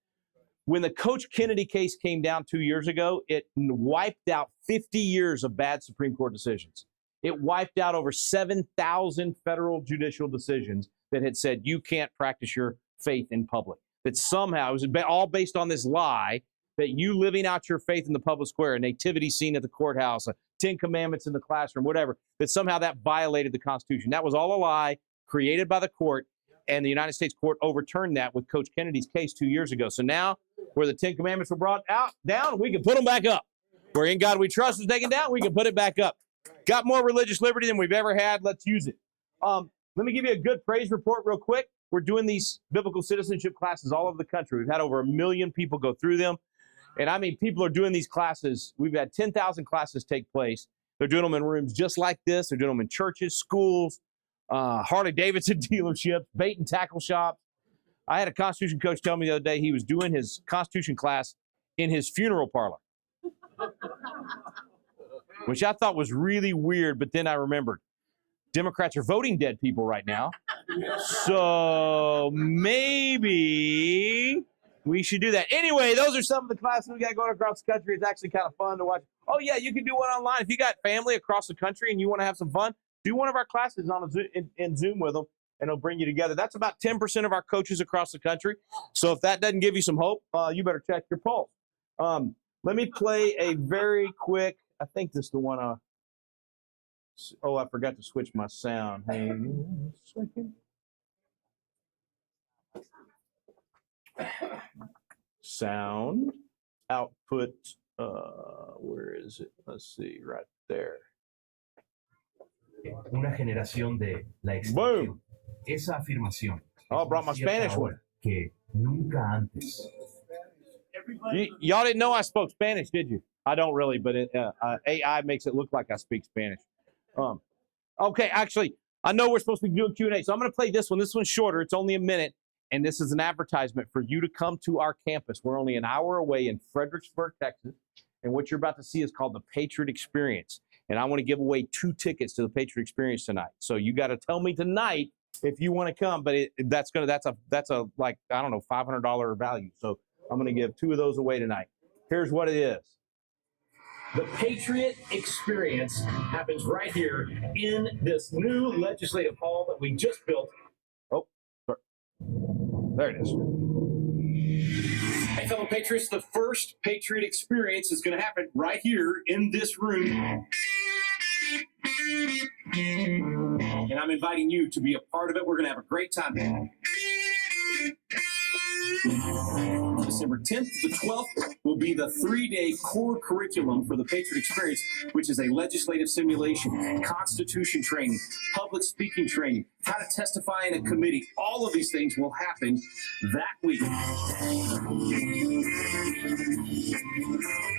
When the Coach Kennedy case came down 2 years ago, it wiped out 50 years of bad Supreme Court decisions. It wiped out over 7,000 federal judicial decisions that had said you can't practice your faith in public. That somehow, it was all based on this lie that you living out your faith in the public square, a nativity scene at the courthouse, 10 Commandments in the classroom, whatever, that somehow that violated the Constitution. That was all a lie created by the court, and the United States court overturned that with Coach Kennedy's case 2 years ago. So now, where the 10 Commandments were brought down, we can put them back up. Where In God We Trust was taken down, we can put it back up. Got more religious liberty than we've ever had. Let's use it. Let me give you a good praise report real quick. We're doing these biblical citizenship classes all over the country. We've had over 1 million people go through them. And I mean, people are doing these classes. We've had 10,000 classes take place. They're doing them in rooms just like this. They're doing them in churches, schools, Harley Davidson dealerships, bait and tackle shops. I had a Constitution coach tell me the other day he was doing his Constitution class in his funeral parlor, which I thought was really weird. But then I remembered Democrats are voting dead people right now. So maybe we should do that. Anyway, those are some of the classes we got going across the country. It's actually kind of fun to watch. Oh, yeah, you can do one online. If you got family across the country and you want to have some fun, do one of our classes on in Zoom with them, and it'll bring you together. That's about 10% of our coaches across the country. So if that doesn't give you some hope, you better check your pulse. Let me play a very quick, I think this is the one. Oh, I forgot to switch my sound. Hang on a second. Sound output. Where is it? Let's see, right there. Una generación de la excepción. Boom. Esa afirmación. Oh, I brought my Spanish one. Que nunca antes. Y'all didn't know I spoke Spanish, did you? I don't really, but AI makes it look like I speak Spanish. Okay, actually, I know we're supposed to be doing Q&A, so I'm going to play this one. This one's shorter. It's only a minute, and this is an advertisement for you to come to our campus. We're only an hour away in Fredericksburg, Texas, and what you're about to see is called the Patriot Experience, and I want to give away 2 tickets to the Patriot Experience tonight. So you got to tell me tonight if you want to come, but that's a like, I don't know, $500 value. So I'm going to give 2 of those away tonight. Here's what it is. The Patriot Experience happens right here in this new legislative hall that we just built. Oh, sorry. There it is. Hey, fellow Patriots, the first Patriot Experience is going to happen right here in this room. And I'm inviting you to be a part of it. We're going to have a great time. December 10th to the 12th will be the 3-day core curriculum for the Patriot Experience, which is a legislative simulation, constitution training, public speaking training, how to testify in a committee. All of these things will happen that week.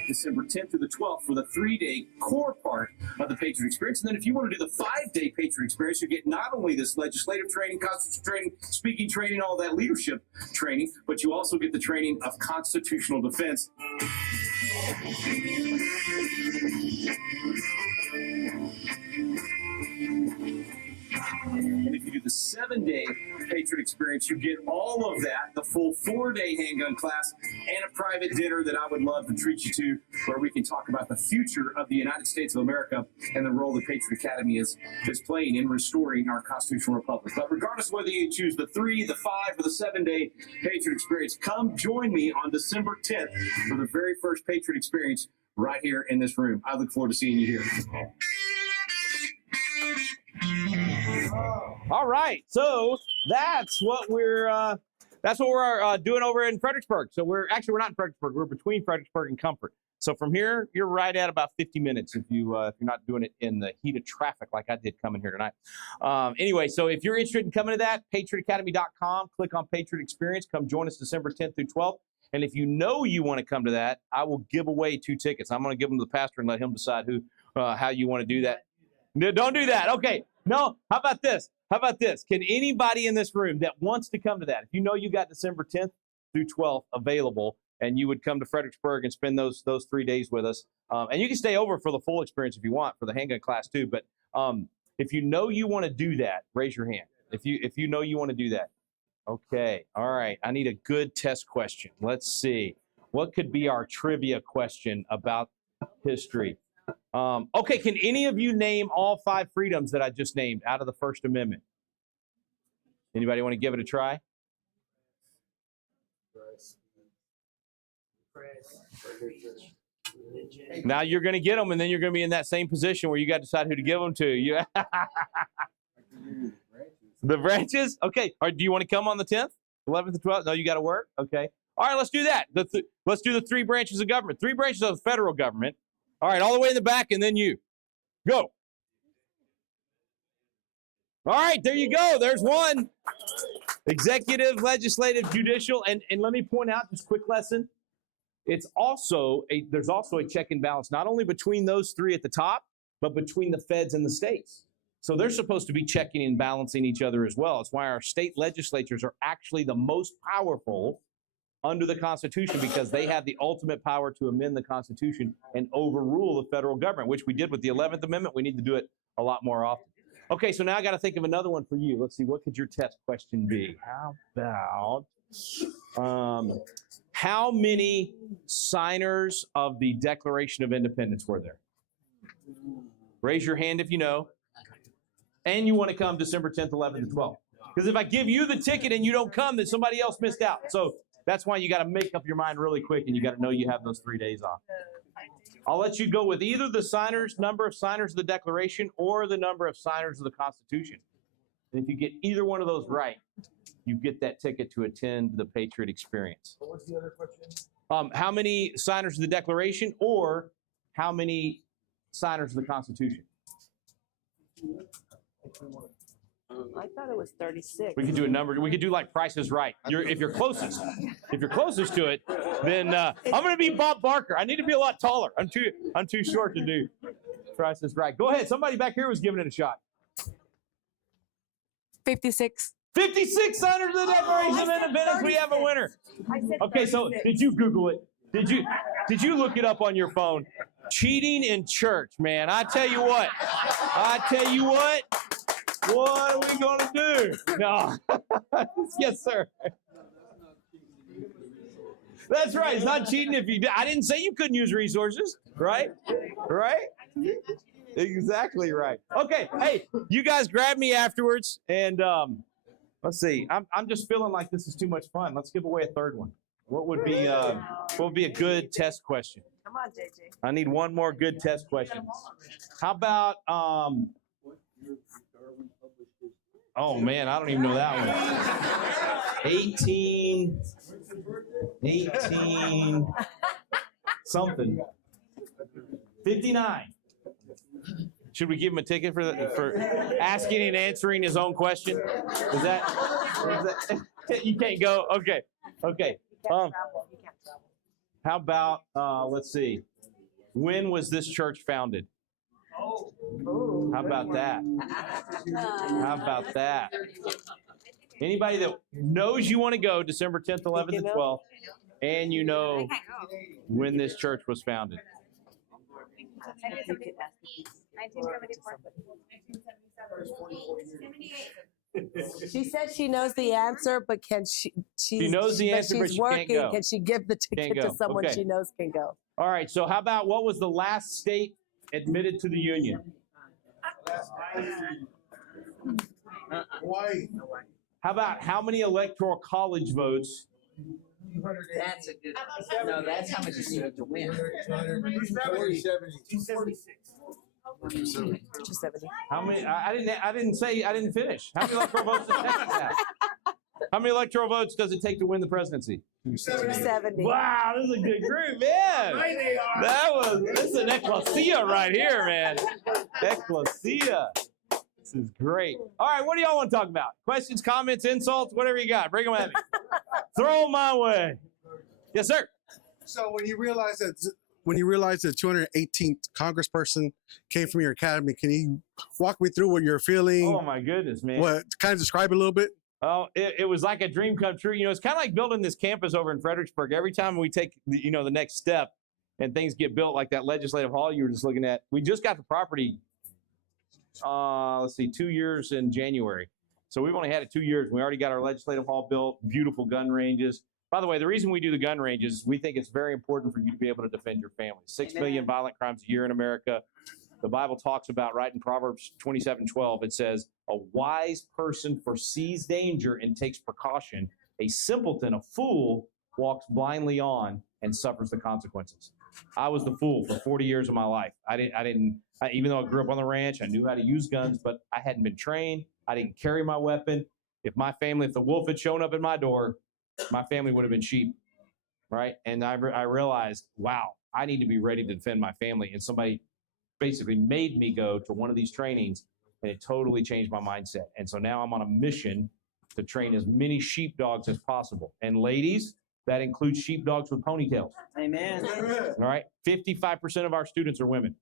December 10th through the 12th for the 3-day core part of the Patriot Experience. And then if you want to do the 5-day Patriot Experience, you get not only this legislative training, constitutional training, speaking training, all that leadership training, but you also get the training of constitutional defense. And if you do the 7-day Patriot Experience, you get all of that, the full 4-day handgun class, and a private dinner that I would love to treat you to, where we can talk about the future of the United States of America and the role the Patriot Academy is playing in restoring our constitutional republic. But regardless of whether you choose the 3, the 5, or the 7-day Patriot Experience, come join me on December 10th for the very first Patriot Experience right here in this room. I look forward to seeing you here. All right, so that's what we're doing over in Fredericksburg. So we're not in Fredericksburg. We're between Fredericksburg and Comfort. So from here, you're right at about 50 minutes if you're not doing it in the heat of traffic like I did coming here tonight. Anyway, so if you're interested in coming to that, patriotacademy.com, click on Patriot Experience. Come join us December 10th through 12th. And if you know you want to come to that, I will give away 2 tickets. I'm going to give them to the pastor and let him decide how you want to do that. No, don't do that. Okay. No, how about this? Can anybody in this room that wants to come to that, if you know you got December 10th through 12th available, and you would come to Fredericksburg and spend those 3 days with us, and you can stay over for the full experience if you want for the handgun class too. But if you know you want to do that, raise your hand. If you know you want to do that. Okay. All right. I need a good test question. Let's see. What could be our trivia question about history? Okay, can any of you name all 5 freedoms that I just named out of the First Amendment? Anybody want to give it a try? Now you're going to get them, and then you're going to be in that same position where you got to decide who to give them to. You The branches? Okay. All right, do you want to come on the 10th, 11th, and 12th? No, you got to work? Okay. All right, let's do that. Let's do the 3 branches of government. 3 branches of the federal government. All right, all the way in the back, and then you. Go. All right, there you go. There's one. Executive, legislative, judicial. And let me point out, just a quick lesson. there's also a check and balance, not only between those three at the top, but between the feds and the states. So they're supposed to be checking and balancing each other as well. It's why our state legislatures are actually the most powerful under the Constitution, because they have the ultimate power to amend the Constitution and overrule the federal government, which we did with the 11th Amendment. We need to do it a lot more often. Okay, so now I got to think of another one for you. Let's see, what could your test question be? How about, how many signers of the Declaration of Independence were there? Raise your hand if you know. And you want to come December 10th, 11th, and 12th. Because if I give you the ticket and you don't come, then somebody else missed out. So that's why you got to make up your mind really quick, and you got to know you have those 3 days off. I'll let you go with either the number of signers of the Declaration or the number of signers of the Constitution. And if you get either one of those right, you get that ticket to attend the Patriot Experience. What was the other question? How many signers of the Declaration or how many signers of the Constitution? I thought it was 36. We could do a number. We could do like Price is Right. If you're closest to it, then I'm going to be Bob Barker. I need to be a lot taller. I'm too short to do Price is Right. Go ahead. Somebody back here was giving it a shot. 56. 56 signers of the Declaration of Independence. We have a winner. Okay, so did you Google it? Did you look it up on your phone? Cheating in church, man. I tell you what. What are we going to do? No. Yes, sir. That's right. It's not cheating if you do. I didn't say you couldn't use resources, right? Right? Exactly right. Okay. Hey, you guys grab me afterwards, and let's see. I'm just feeling like this is too much fun. Let's give away a third one. What would be a good test question? Come on, JJ. I need one more good test question. How about oh man, I don't even know that one. 18 something. 59. Should we give him a ticket for asking and answering his own question? Is that you can't go? Okay. How about let's see. When was this church founded? How about that? Anybody that knows you want to go December 10th, 11th, and 12th, and you know when this church was founded? 1974. She said she knows the answer, but can she? She knows the answer, but she's she working. can't go. Can she give the ticket to someone she knows can go? All right. So how about what was the last state admitted to the Union? Hawaii. How about how many electoral college votes? That's a good. No, that's how much you need to win. 276. 270. How many? I didn't finish. How many electoral votes does Texas have? How many electoral votes does it take to win the presidency? 270. Wow, this is a good group, man. This is an ecclesia right here, man. Ecclesia. This is great. All right, what do y'all want to talk about? Questions, comments, insults, whatever you got. Bring them at me. Throw them my way. Yes, sir. So when you realize that the 218th congressperson came from your academy, can you walk me through what you're feeling? Oh my goodness, man. What kind of describe it a little bit? Oh, it was like a dream come true. You know, it's kind of like building this campus over in Fredericksburg. Every time we take, the next step and things get built, like that legislative hall you were just looking at. We just got the property, 2 years in January. So we've only had it 2 years. We already got our legislative hall built, beautiful gun ranges. By the way, the reason we do the gun ranges is we think it's very important for you to be able to defend your family. 6 million violent crimes a year in America. The Bible talks about, right in Proverbs 27:12, it says, a wise person foresees danger and takes precaution. A simpleton, a fool, walks blindly on and suffers the consequences. I was the fool for 40 years of my life. Even though I grew up on the ranch, I knew how to use guns, but I hadn't been trained. I didn't carry my weapon. If the wolf had shown up at my door, my family would have been sheep, right? And I realized, wow, I need to be ready to defend my family. And somebody basically made me go to one of these trainings, and it totally changed my mindset. And so now I'm on a mission to train as many sheepdogs as possible. And ladies, That includes sheepdogs with ponytails. Amen. All right, 55% of our students are women.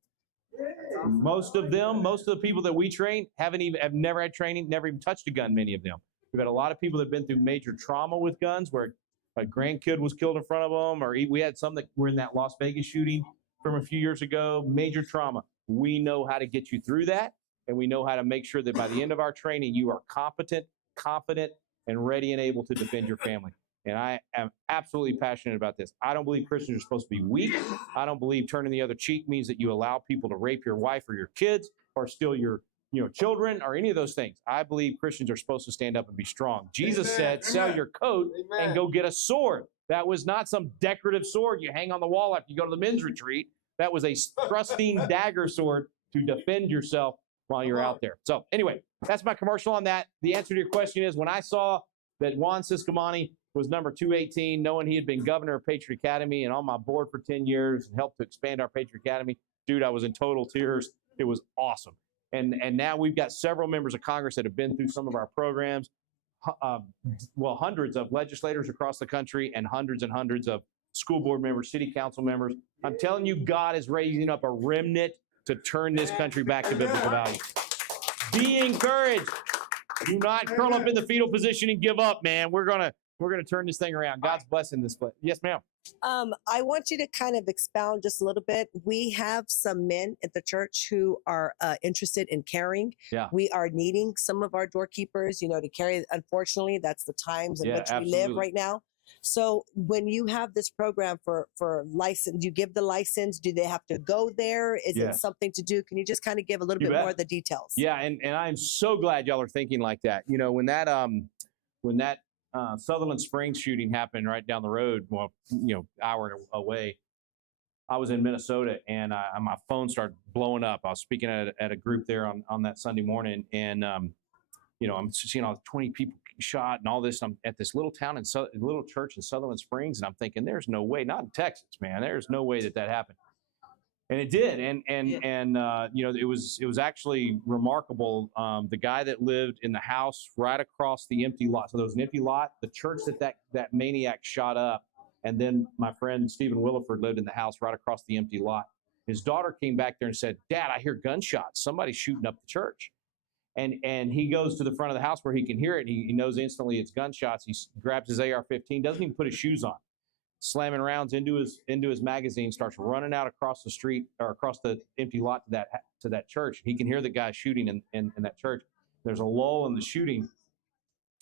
Most of the people that we train have never had training, never even touched a gun. Many of them. We've had a lot of people that have been through major trauma with guns, where a grandkid was killed in front of them, or we had some that were in that Las Vegas shooting from a few years ago. Major trauma. We know how to get you through that, and we know how to make sure that by the end of our training, you are competent, confident, and ready and able to defend your family. And I am absolutely passionate about this. I don't believe Christians are supposed to be weak. I don't believe turning the other cheek means that you allow people to rape your wife or your kids or steal your children or any of those things. I believe Christians are supposed to stand up and be strong. Jesus said, sell your coat and go get a sword. That was not some decorative sword you hang on the wall after you go to the men's retreat. That was a thrusting dagger sword to defend yourself while you're out there. So anyway, that's my commercial on that. The answer to your question is, when I saw that Juan Ciscomani was number 218, knowing he had been governor of Patriot Academy and on my board for 10 years and helped to expand our Patriot Academy, dude, I was in total tears. It was awesome. And now we've got several members of Congress that have been through some of our programs, hundreds of legislators across the country and hundreds of school board members, city council members. I'm telling you, God is raising up a remnant to turn this country back to biblical values. Be encouraged. Do not curl up in the fetal position and give up, man. We're gonna turn this thing around. God's blessing this place. Yes, ma'am. I want you to kind of expound just a little bit. We have some men at the church who are interested in carrying. Yeah. We are needing some of our doorkeepers, to carry. Unfortunately, that's the times in which we live right now. So when you have this program for license, you give the license, do they have to go there? Is it something to do? Can you just kind of give a little bit more of the details? Yeah, and I'm so glad y'all are thinking like that. When that Sutherland Springs shooting happened right down the road, hour away, I was in Minnesota, and my phone started blowing up. I was speaking at a group there on that Sunday morning, and I'm seeing all 20 people shot and all this. I'm at this little town little church in Sutherland Springs, and I'm thinking, there's no way, not in Texas, man. There's no way that happened. And it did, and it was actually remarkable. The guy that lived in the house right across the empty lot. So there was an empty lot. The church that maniac shot up, and then my friend Stephen Williford lived in the house right across the empty lot. His daughter came back there and said, "Dad, I hear gunshots. Somebody's shooting up the church." And he goes to the front of the house where he can hear it. He knows instantly it's gunshots. He grabs his AR-15, doesn't even put his shoes on, slamming rounds into his magazine, starts running out across the street or across the empty lot to that church. He can hear the guy shooting in that church. There's a lull in the shooting.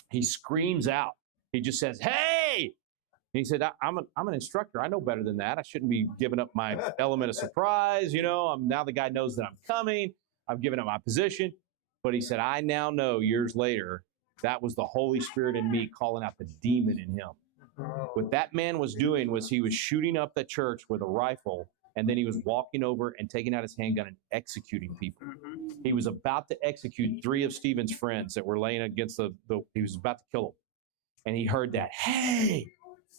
He screams out. He just says, "Hey!" And he said, I'm an instructor. I know better than that. I shouldn't be giving up my element of surprise. Now the guy knows that I'm coming. I've given up my position. But he said, I now know years later, that was the Holy Spirit in me calling out the demon in him. What that man was doing was he was shooting up the church with a rifle, and then he was walking over and taking out his handgun and executing people. He was about to execute 3 of Stephen's friends that were laying against he was about to kill them. And he heard that, "Hey!"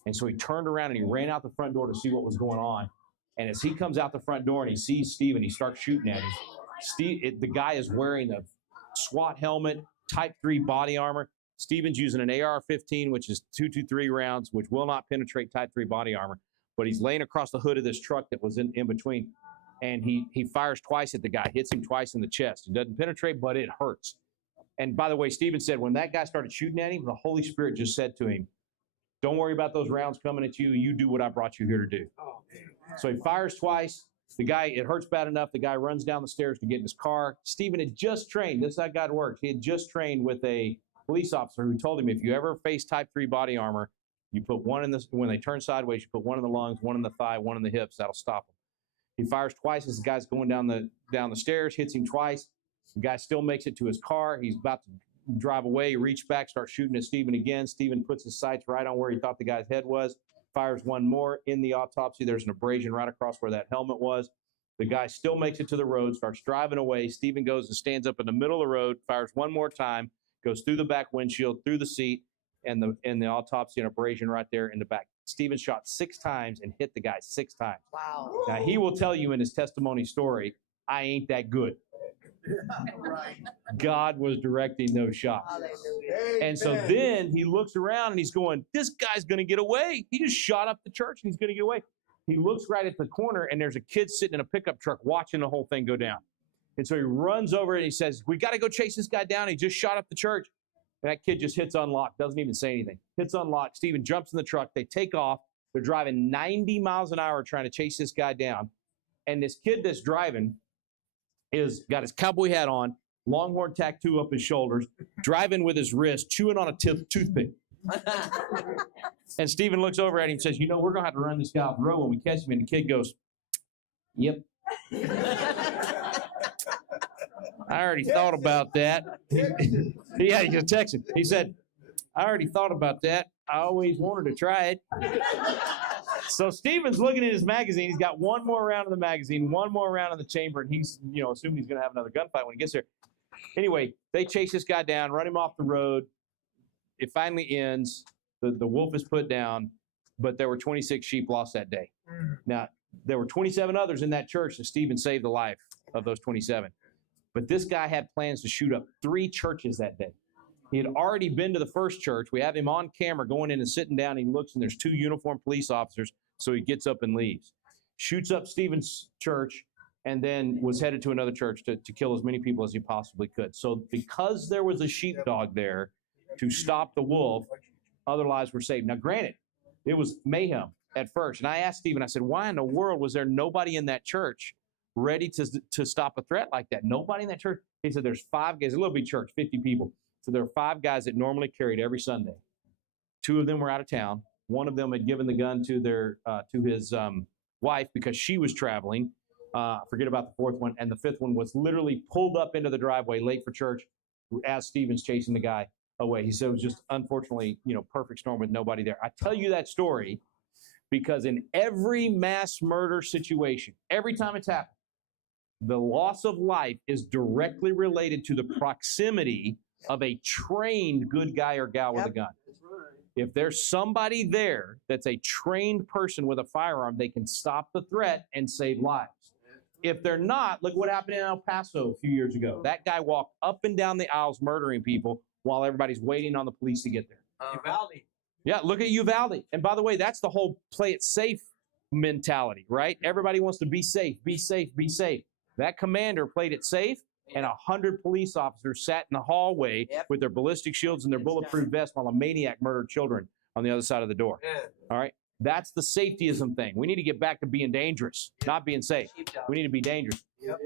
And so he turned around and he ran out the front door to see what was going on. And as he comes out the front door and he sees Stephen, he starts shooting at him. The guy is wearing a SWAT helmet, Type 3 body armor. Stephen's using an AR-15, which is 223 rounds, which will not penetrate Type 3 body armor. But he's laying across the hood of this truck that was in between. And he fires twice at the guy, hits him twice in the chest. It doesn't penetrate, but it hurts. And by the way, Stephen said when that guy started shooting at him, the Holy Spirit just said to him, "Don't worry about those rounds coming at you. You do what I brought you here to do." So he fires twice. The guy, it hurts bad enough. The guy runs down the stairs to get in his car. Stephen had just trained. This is how God works. He had just trained with a police officer who told him, if you ever face Type 3 body armor, you put one when they turn sideways, you put one in the lungs, one in the thigh, one in the hips. That'll stop them. He fires twice as the guy's going down the stairs, hits him twice. The guy still makes it to his car. He's about to drive away. He reaches back, starts shooting at Stephen again. Stephen puts his sights right on where he thought the guy's head was. Fires one more. In the autopsy, there's an abrasion right across where that helmet was. The guy still makes it to the road, starts driving away. Stephen goes and stands up in the middle of the road, fires one more time, goes through the back windshield, through the seat, and the autopsy and abrasion right there in the back. Stephen shot 6 times and hit the guy 6 times. Wow. Now, he will tell you in his testimony story, I ain't that good. Right. God was directing those shots. Hallelujah. And so then he looks around and he's going, this guy's going to get away. He just shot up the church and he's going to get away. He looks right at the corner and there's a kid sitting in a pickup truck watching the whole thing go down. And so he runs over and he says, we got to go chase this guy down. He just shot up the church. And that kid just hits unlock, doesn't even say anything. Hits unlock. Stephen jumps in the truck. They take off. They're driving 90 miles an hour trying to chase this guy down. And this kid that's driving is got his cowboy hat on, longhorn tattoo up his shoulders, driving with his wrist, chewing on a toothpick. And Stephen looks over at him and says, you know, we're going to have to run this guy off the road when we catch him. And the kid goes, yep. I already thought about that. Yeah, he just texted. He said, I already thought about that. I always wanted to try it. So Stephen's looking at his magazine. He's got one more round of the magazine, one more round of the chamber, and he's, assuming he's going to have another gunfight when he gets there. Anyway, they chase this guy down, run him off the road. It finally ends. The wolf is put down, but there were 26 sheep lost that day. Now, there were 27 others in that church, and Stephen saved the life of those 27. But this guy had plans to shoot up 3 churches that day. He had already been to the first church. We have him on camera going in and sitting down. He looks, and there's 2 uniformed police officers, so he gets up and leaves. Shoots up Stephen's church, and then was headed to another church to kill as many people as he possibly could. So because there was a sheepdog there to stop the wolf, other lives were saved. Now, granted, it was mayhem at first. And I asked Stephen, I said, why in the world was there nobody in that church ready to stop a threat like that? Nobody in that church. He said, there's 5 guys, a little big church, 50 people. So there were 5 guys that normally carried every Sunday. 2 of them were out of town. One of them had given the gun to his wife because she was traveling. Forget about the 4th one. And the 5th one was literally pulled up into the driveway late for church as Stephen's chasing the guy away. He said it was just, unfortunately, perfect storm with nobody there. I tell you that story because in every mass murder situation, every time it's happened, the loss of life is directly related to the proximity of a trained good guy or gal with a gun. If there's somebody there that's a trained person with a firearm, they can stop the threat and save lives. If they're not, look what happened in El Paso a few years ago. That guy walked up and down the aisles murdering people while everybody's waiting on the police to get there. Uvalde. Yeah, look at Uvalde. And by the way, that's the whole play it safe mentality, right? Everybody wants to be safe, be safe, be safe. That commander played it safe, and 100 police officers sat in the hallway with their ballistic shields and their bulletproof vests while a maniac murdered children on the other side of the door. All right? That's the safetyism thing. We need to get back to being dangerous, not being safe. We need to be dangerous.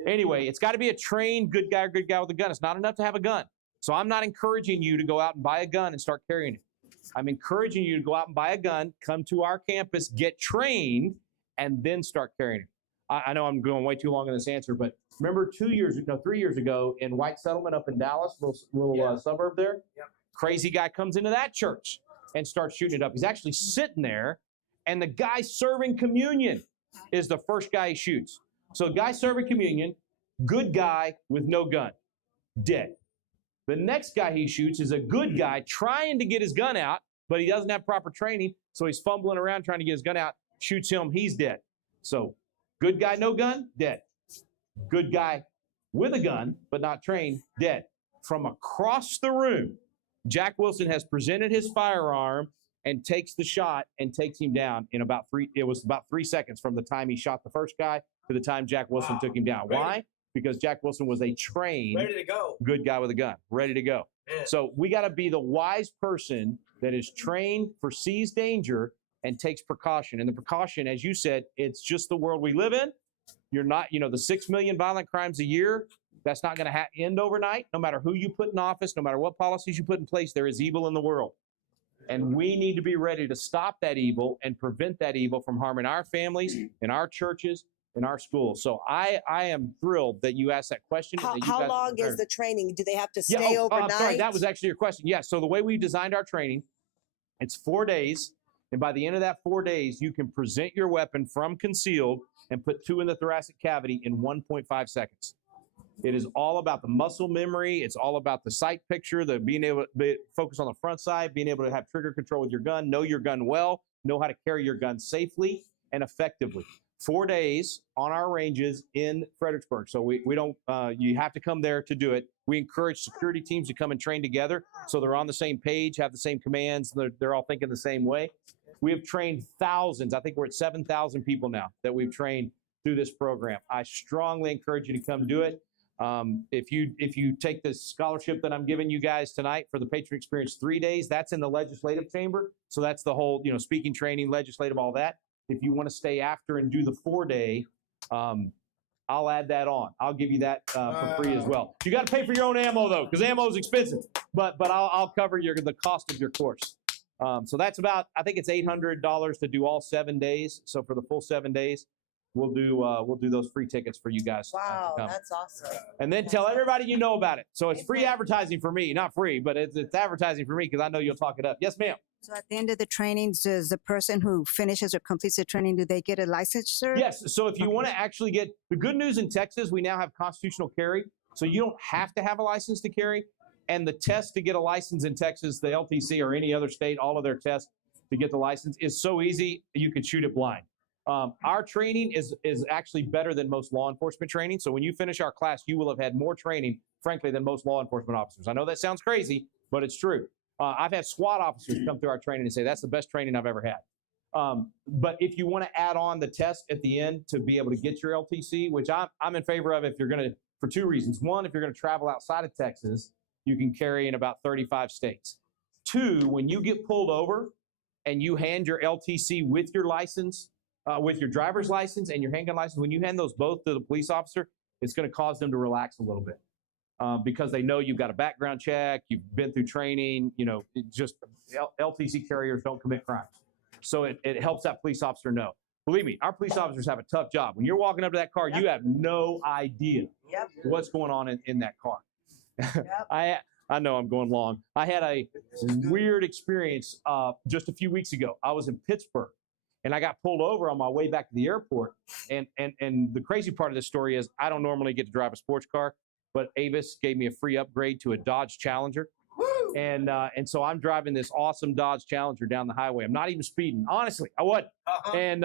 Anyway, it's got to be a trained good guy or good gal with a gun. It's not enough to have a gun. So I'm not encouraging you to go out and buy a gun and start carrying it. I'm encouraging you to go out and buy a gun, come to our campus, get trained, and then start carrying it. I know I'm going way too long in this answer, but remember 3 years ago in White Settlement up in Dallas, little suburb there, crazy guy comes into that church and starts shooting it up. He's actually sitting there, and the guy serving communion is the first guy he shoots. So guy serving communion, good guy with no gun, dead. The next guy he shoots is a good guy trying to get his gun out, but he doesn't have proper training, so he's fumbling around trying to get his gun out, shoots him, he's dead. So good guy, no gun, dead. Good guy with a gun, but not trained, dead. From across the room, Jack Wilson has presented his firearm and takes the shot and takes him down in about 3 seconds from the time he shot the first guy to the time Jack Wilson took him down. Why? Because Jack Wilson was a trained good guy with a gun, ready to go. So we got to be the wise person that is trained, foresees danger, and takes precaution. And the precaution, as you said, it's just the world we live in. You're not, the 6 million violent crimes a year, that's not going to end overnight. No matter who you put in office, no matter what policies you put in place, there is evil in the world. And we need to be ready to stop that evil and prevent that evil from harming our families, in our churches, in our schools. So I am thrilled that you asked that question. How long is the training? Do they have to stay overnight? I'm sorry, that was actually your question. Yes, so the way we designed our training, it's 4 days. And by the end of that 4 days, you can present your weapon from concealed and put 2 in the thoracic cavity in 1.5 seconds. It is all about the muscle memory. It's all about the sight picture, the being able to focus on the front side, being able to have trigger control with your gun, know your gun well, know how to carry your gun safely and effectively. 4 days on our ranges in Fredericksburg. So we don't, you have to come there to do it. We encourage security teams to come and train together so they're on the same page, have the same commands, they're all thinking the same way. We have trained thousands. I think we're at 7,000 people now that we've trained through this program. I strongly encourage you to come do it. If you take the scholarship that I'm giving you guys tonight for the Patriot Experience 3 days, that's in the legislative chamber. So that's the whole, speaking training, legislative, all that. If you want to stay after and do the 4-day, I'll add that on. I'll give you that for free as well. You got to pay for your own ammo though, because ammo is expensive. But I'll cover the cost of your course. So that's about, I think it's $800 to do all 7 days. So for the full 7 days, we'll do those free tickets for you guys. Wow, that's awesome. And then tell everybody you know about it. So it's free advertising for me, not free, but it's advertising for me because I know you'll talk it up. Yes, ma'am. So at the end of the training, does the person who finishes or completes the training, do they get a license, sir? Yes. So if you want to actually get the good news in Texas, we now have constitutional carry. So you don't have to have a license to carry. And the test to get a license in Texas, the LTC or any other state, all of their tests to get the license is so easy, you can shoot it blind. Our training is actually better than most law enforcement training. So when you finish our class, you will have had more training, frankly, than most law enforcement officers. I know that sounds crazy, but it's true. I've had SWAT officers come through our training and say, that's the best training I've ever had. But if you want to add on the test at the end to be able to get your LTC, which I'm in favor of if you're going to, for 2 reasons. One, if you're going to travel outside of Texas, you can carry in about 35 states. 2, when you get pulled over and you hand your LTC with your license, with your driver's license and your handgun license, when you hand those both to the police officer, it's going to cause them to relax a little bit because they know you've got a background check, you've been through training, LTC carriers don't commit crimes. So it helps that police officer know. Believe me, our police officers have a tough job. When you're walking up to that car, you have no idea what's going on in that car. I know I'm going long. I had a weird experience just a few weeks ago. I was in Pittsburgh. And I got pulled over on my way back to the airport. And the crazy part of this story is I don't normally get to drive a sports car, but Avis gave me a free upgrade to a Dodge Challenger. And so I'm driving this awesome Dodge Challenger down the highway. I'm not even speeding. Honestly, I wasn't. And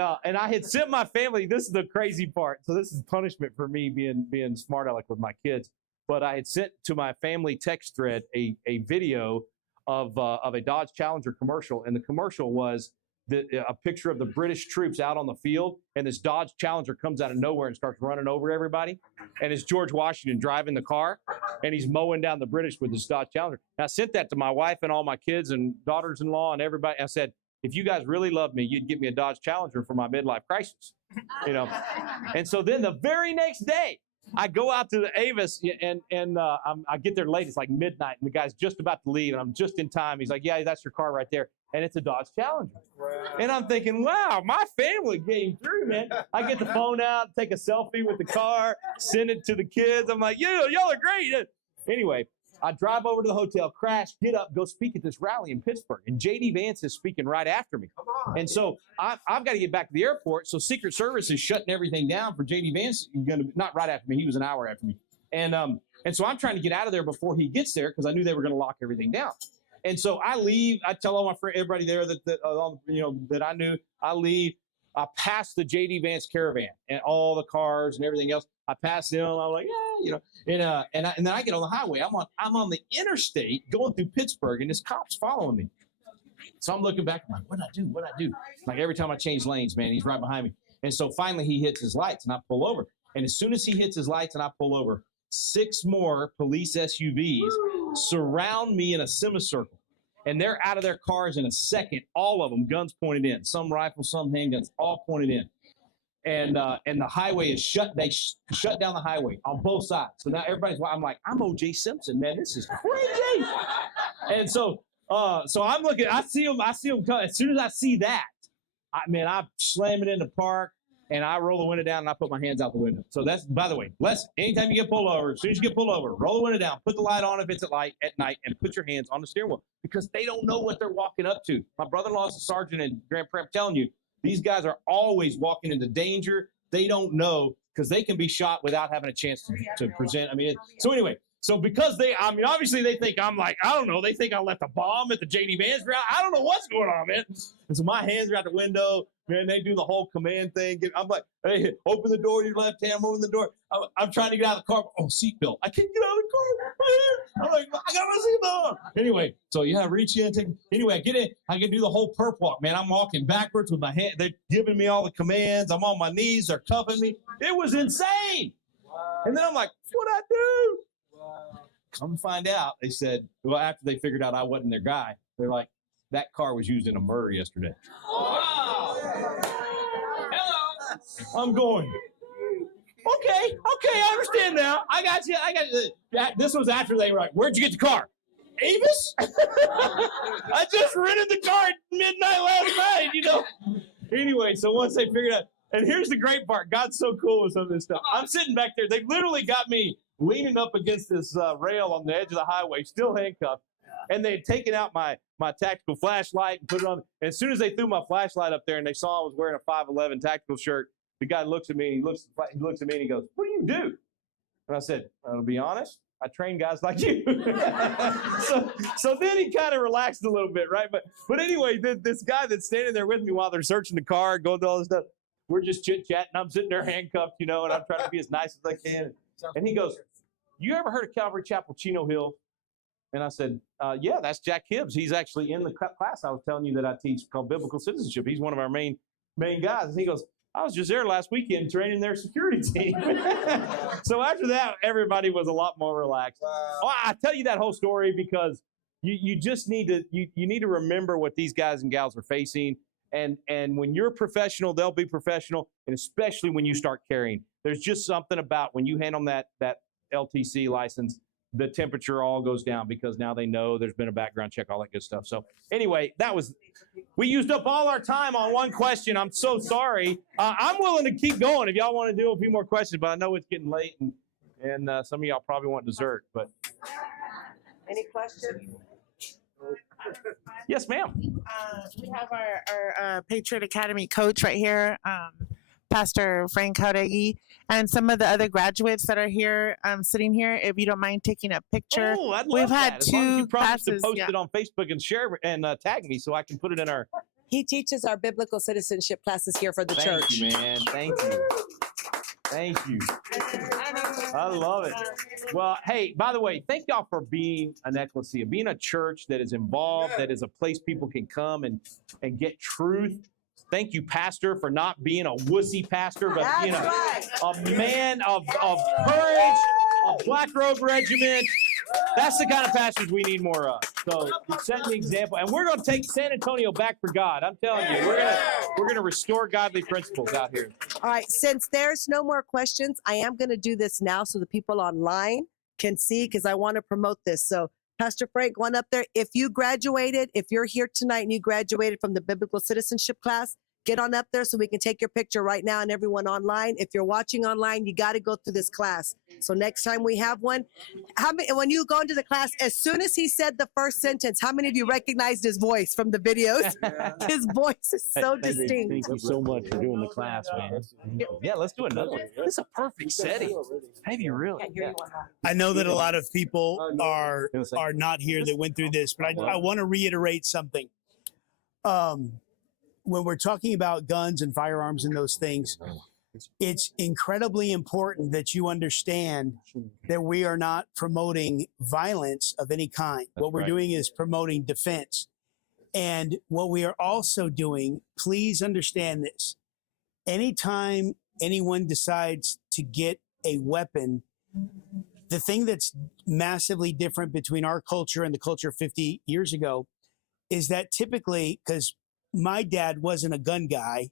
I had sent my family, this is the crazy part. So this is punishment for me being smart aleck with my kids. But I had sent to my family text thread a video of a Dodge Challenger commercial. And the commercial was a picture of the British troops out on the field, and this Dodge Challenger comes out of nowhere and starts running over everybody. And it's George Washington driving the car, and he's mowing down the British with this Dodge Challenger. And I sent that to my wife and all my kids and daughters-in-law and everybody. I said, if you guys really love me, you'd get me a Dodge Challenger for my midlife crisis, And so then the very next day, I go out to the Avis and I get there late. It's like midnight, and the guy's just about to leave, and I'm just in time. He's like, yeah, that's your car right there. And it's a Dodge Challenger. Wow. And I'm thinking, wow, my family came through, man. I get the phone out, take a selfie with the car, send it to the kids. I'm like, yeah, y'all are great. Anyway, I drive over to the hotel, crash, get up, go speak at this rally in Pittsburgh. And J.D. Vance is speaking right after me. And so I've got to get back to the airport. So Secret Service is shutting everything down for J.D. Vance. Not right after me. He was an hour after me. And so I'm trying to get out of there before he gets there because I knew they were going to lock everything down. And so I leave. I tell all my friends, everybody there that I knew. I leave. I pass the J.D. Vance caravan and all the cars and everything else. I pass them. I'm like, yeah, and then I get on the highway. I'm on the interstate going through Pittsburgh, and this cop's following me. So I'm looking back. I'm like, what'd I do? Like every time I change lanes, man, he's right behind me. And so finally he hits his lights, and I pull over. And as soon as he hits his lights and I pull over, 6 more police SUVs surround me in a semicircle. And they're out of their cars in a second, all of them, guns pointed in, some rifles, some handguns, all pointed in. And the highway is shut. They shut down the highway on both sides. So now I'm like, I'm O.J. Simpson, man. This is crazy. And so I'm looking. I see him come. As soon as I see that, I slam it in the park, and I roll the window down, and I put my hands out the window. So that's, by the way, anytime you get pulled over, as soon as you get pulled over, roll the window down, put the light on if it's at night, and put your hands on the steering wheel because they don't know what they're walking up to. My brother-in-law is a sergeant in Grand Prairie. I'm telling you, these guys are always walking into danger. They don't know because they can be shot without having a chance to present. So anyway, So because obviously they think I'm like, I don't know, they think I left a bomb at the JD Vance route. I don't know what's going on, man. And so my hands are out the window, man. They do the whole command thing. I'm like, hey, open the door with your left hand, open the door. I'm trying to get out of the car. Oh, seatbelt. I can't get out of the car. I'm like, I got my seatbelt on. Anyway, so yeah, reach in, anyway, I get in. I can do the whole perp walk, man. I'm walking backwards with my hand. They're giving me all the commands. I'm on my knees. They're cuffing me. It was insane. And then I'm like, what'd I do? Come to find out, they said, well, after they figured out I wasn't their guy, they're like, that car was used in a murder yesterday. Wow. Hello. I'm going, okay, I understand now. I got you. This was after they were like, where'd you get the car? Avis? I just rented the car at midnight last night, Anyway, so once they figured out, and here's the great part. God's so cool with some of this stuff. I'm sitting back there. They literally got me leaning up against this rail on the edge of the highway, still handcuffed. And they had taken out my tactical flashlight and put it on. And as soon as they threw my flashlight up there and they saw I was wearing a 5'11" tactical shirt, the guy looks at me and he looks at me and he goes, what do you do? And I said, to be honest, I train guys like you. so then he kind of relaxed a little bit, right? But anyway, this guy that's standing there with me while they're searching the car, going through all this stuff, we're just chit-chatting. I'm sitting there handcuffed, and I'm trying to be as nice as I can. And he goes, you ever heard of Calvary Chapel, Chino Hill? And I said, yeah, that's Jack Hibbs. He's actually in the class I was telling you that I teach called Biblical Citizenship. He's one of our main guys. And he goes, I was just there last weekend training their security team. So after that, everybody was a lot more relaxed. Wow. Oh, I tell you that whole story because you just need to you need to remember what these guys and gals are facing. And when you're professional, they'll be professional. And especially when you start carrying, there's just something about when you hand them that LTC license, the temperature all goes down because now they know there's been a background check, all that good stuff. So anyway, we used up all our time on one question. I'm so sorry. I'm willing to keep going if y'all want to do a few more questions, but I know it's getting late and some of y'all probably want dessert, but. Any questions? Yes, ma'am. We have our Patriot Academy coach right here, Pastor Frank Jauregui, and some of the other graduates that are here, sitting here. If you don't mind taking a picture. Oh, I'd love We've had that. As long as you two promise classes. to post it on Facebook and share and tag me so I can put it in our. He teaches our biblical citizenship classes here for the church. Thank you, man. Thank you. Thank you. I love it. Well, hey, by the way, thank y'all for being an ecclesia, being a church that is involved, that is a place people can come and get truth. Thank you, Pastor, for not being a wussy pastor, but being a man of courage, a black robe regiment. That's the kind of pastors we need more of. So you set the example, and we're going to take San Antonio back for God. I'm telling you, we're going to restore godly principles out here. All right, since there's no more questions, I am going to do this now so the people online can see because I want to promote this. So Pastor Frank, one up there. If you graduated, if you're here tonight and you graduated from the biblical citizenship class, get on up there so we can take your picture right now. And everyone online, if you're watching online, you got to go through this class. So next time we have one, when you go into the class, as soon as he said the first sentence, how many of you recognized his voice from the videos? His voice is so distinct. Thank you so much for doing the class, man. Yeah, let's do another one. This is a perfect setting. Have you really? I know that a lot of people are not here that went through this, but I want to reiterate something. When we're talking about guns and firearms and those things, it's incredibly important that you understand that we are not promoting violence of any kind. What we're doing is promoting defense. And what we are also doing, please understand this. Anytime anyone decides to get a weapon, the thing that's massively different between our culture and the culture 50 years ago is that typically, because my dad wasn't a gun guy,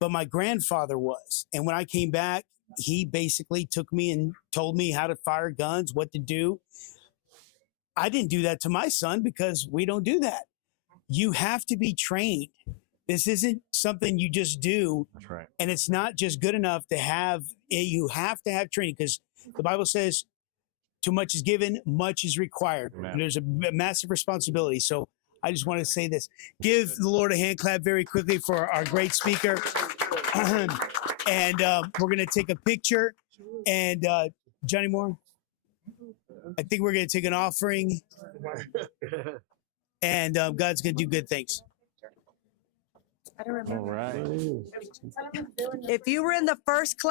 but my grandfather was. And when I came back, he basically took me and told me how to fire guns, what to do. I didn't do that to my son because we don't do that. You have to be trained. This isn't something you just do. That's right. And it's not just good enough to have, you have to have training because the Bible says too much is given, much is required. And there's a massive responsibility. So I just want to say this. Give the Lord a hand clap very quickly for our great speaker. And we're going to take a picture. And Johnny Moore? I think we're going to take an offering, and God's going to do good things. I don't remember. All right. If you were in the first class.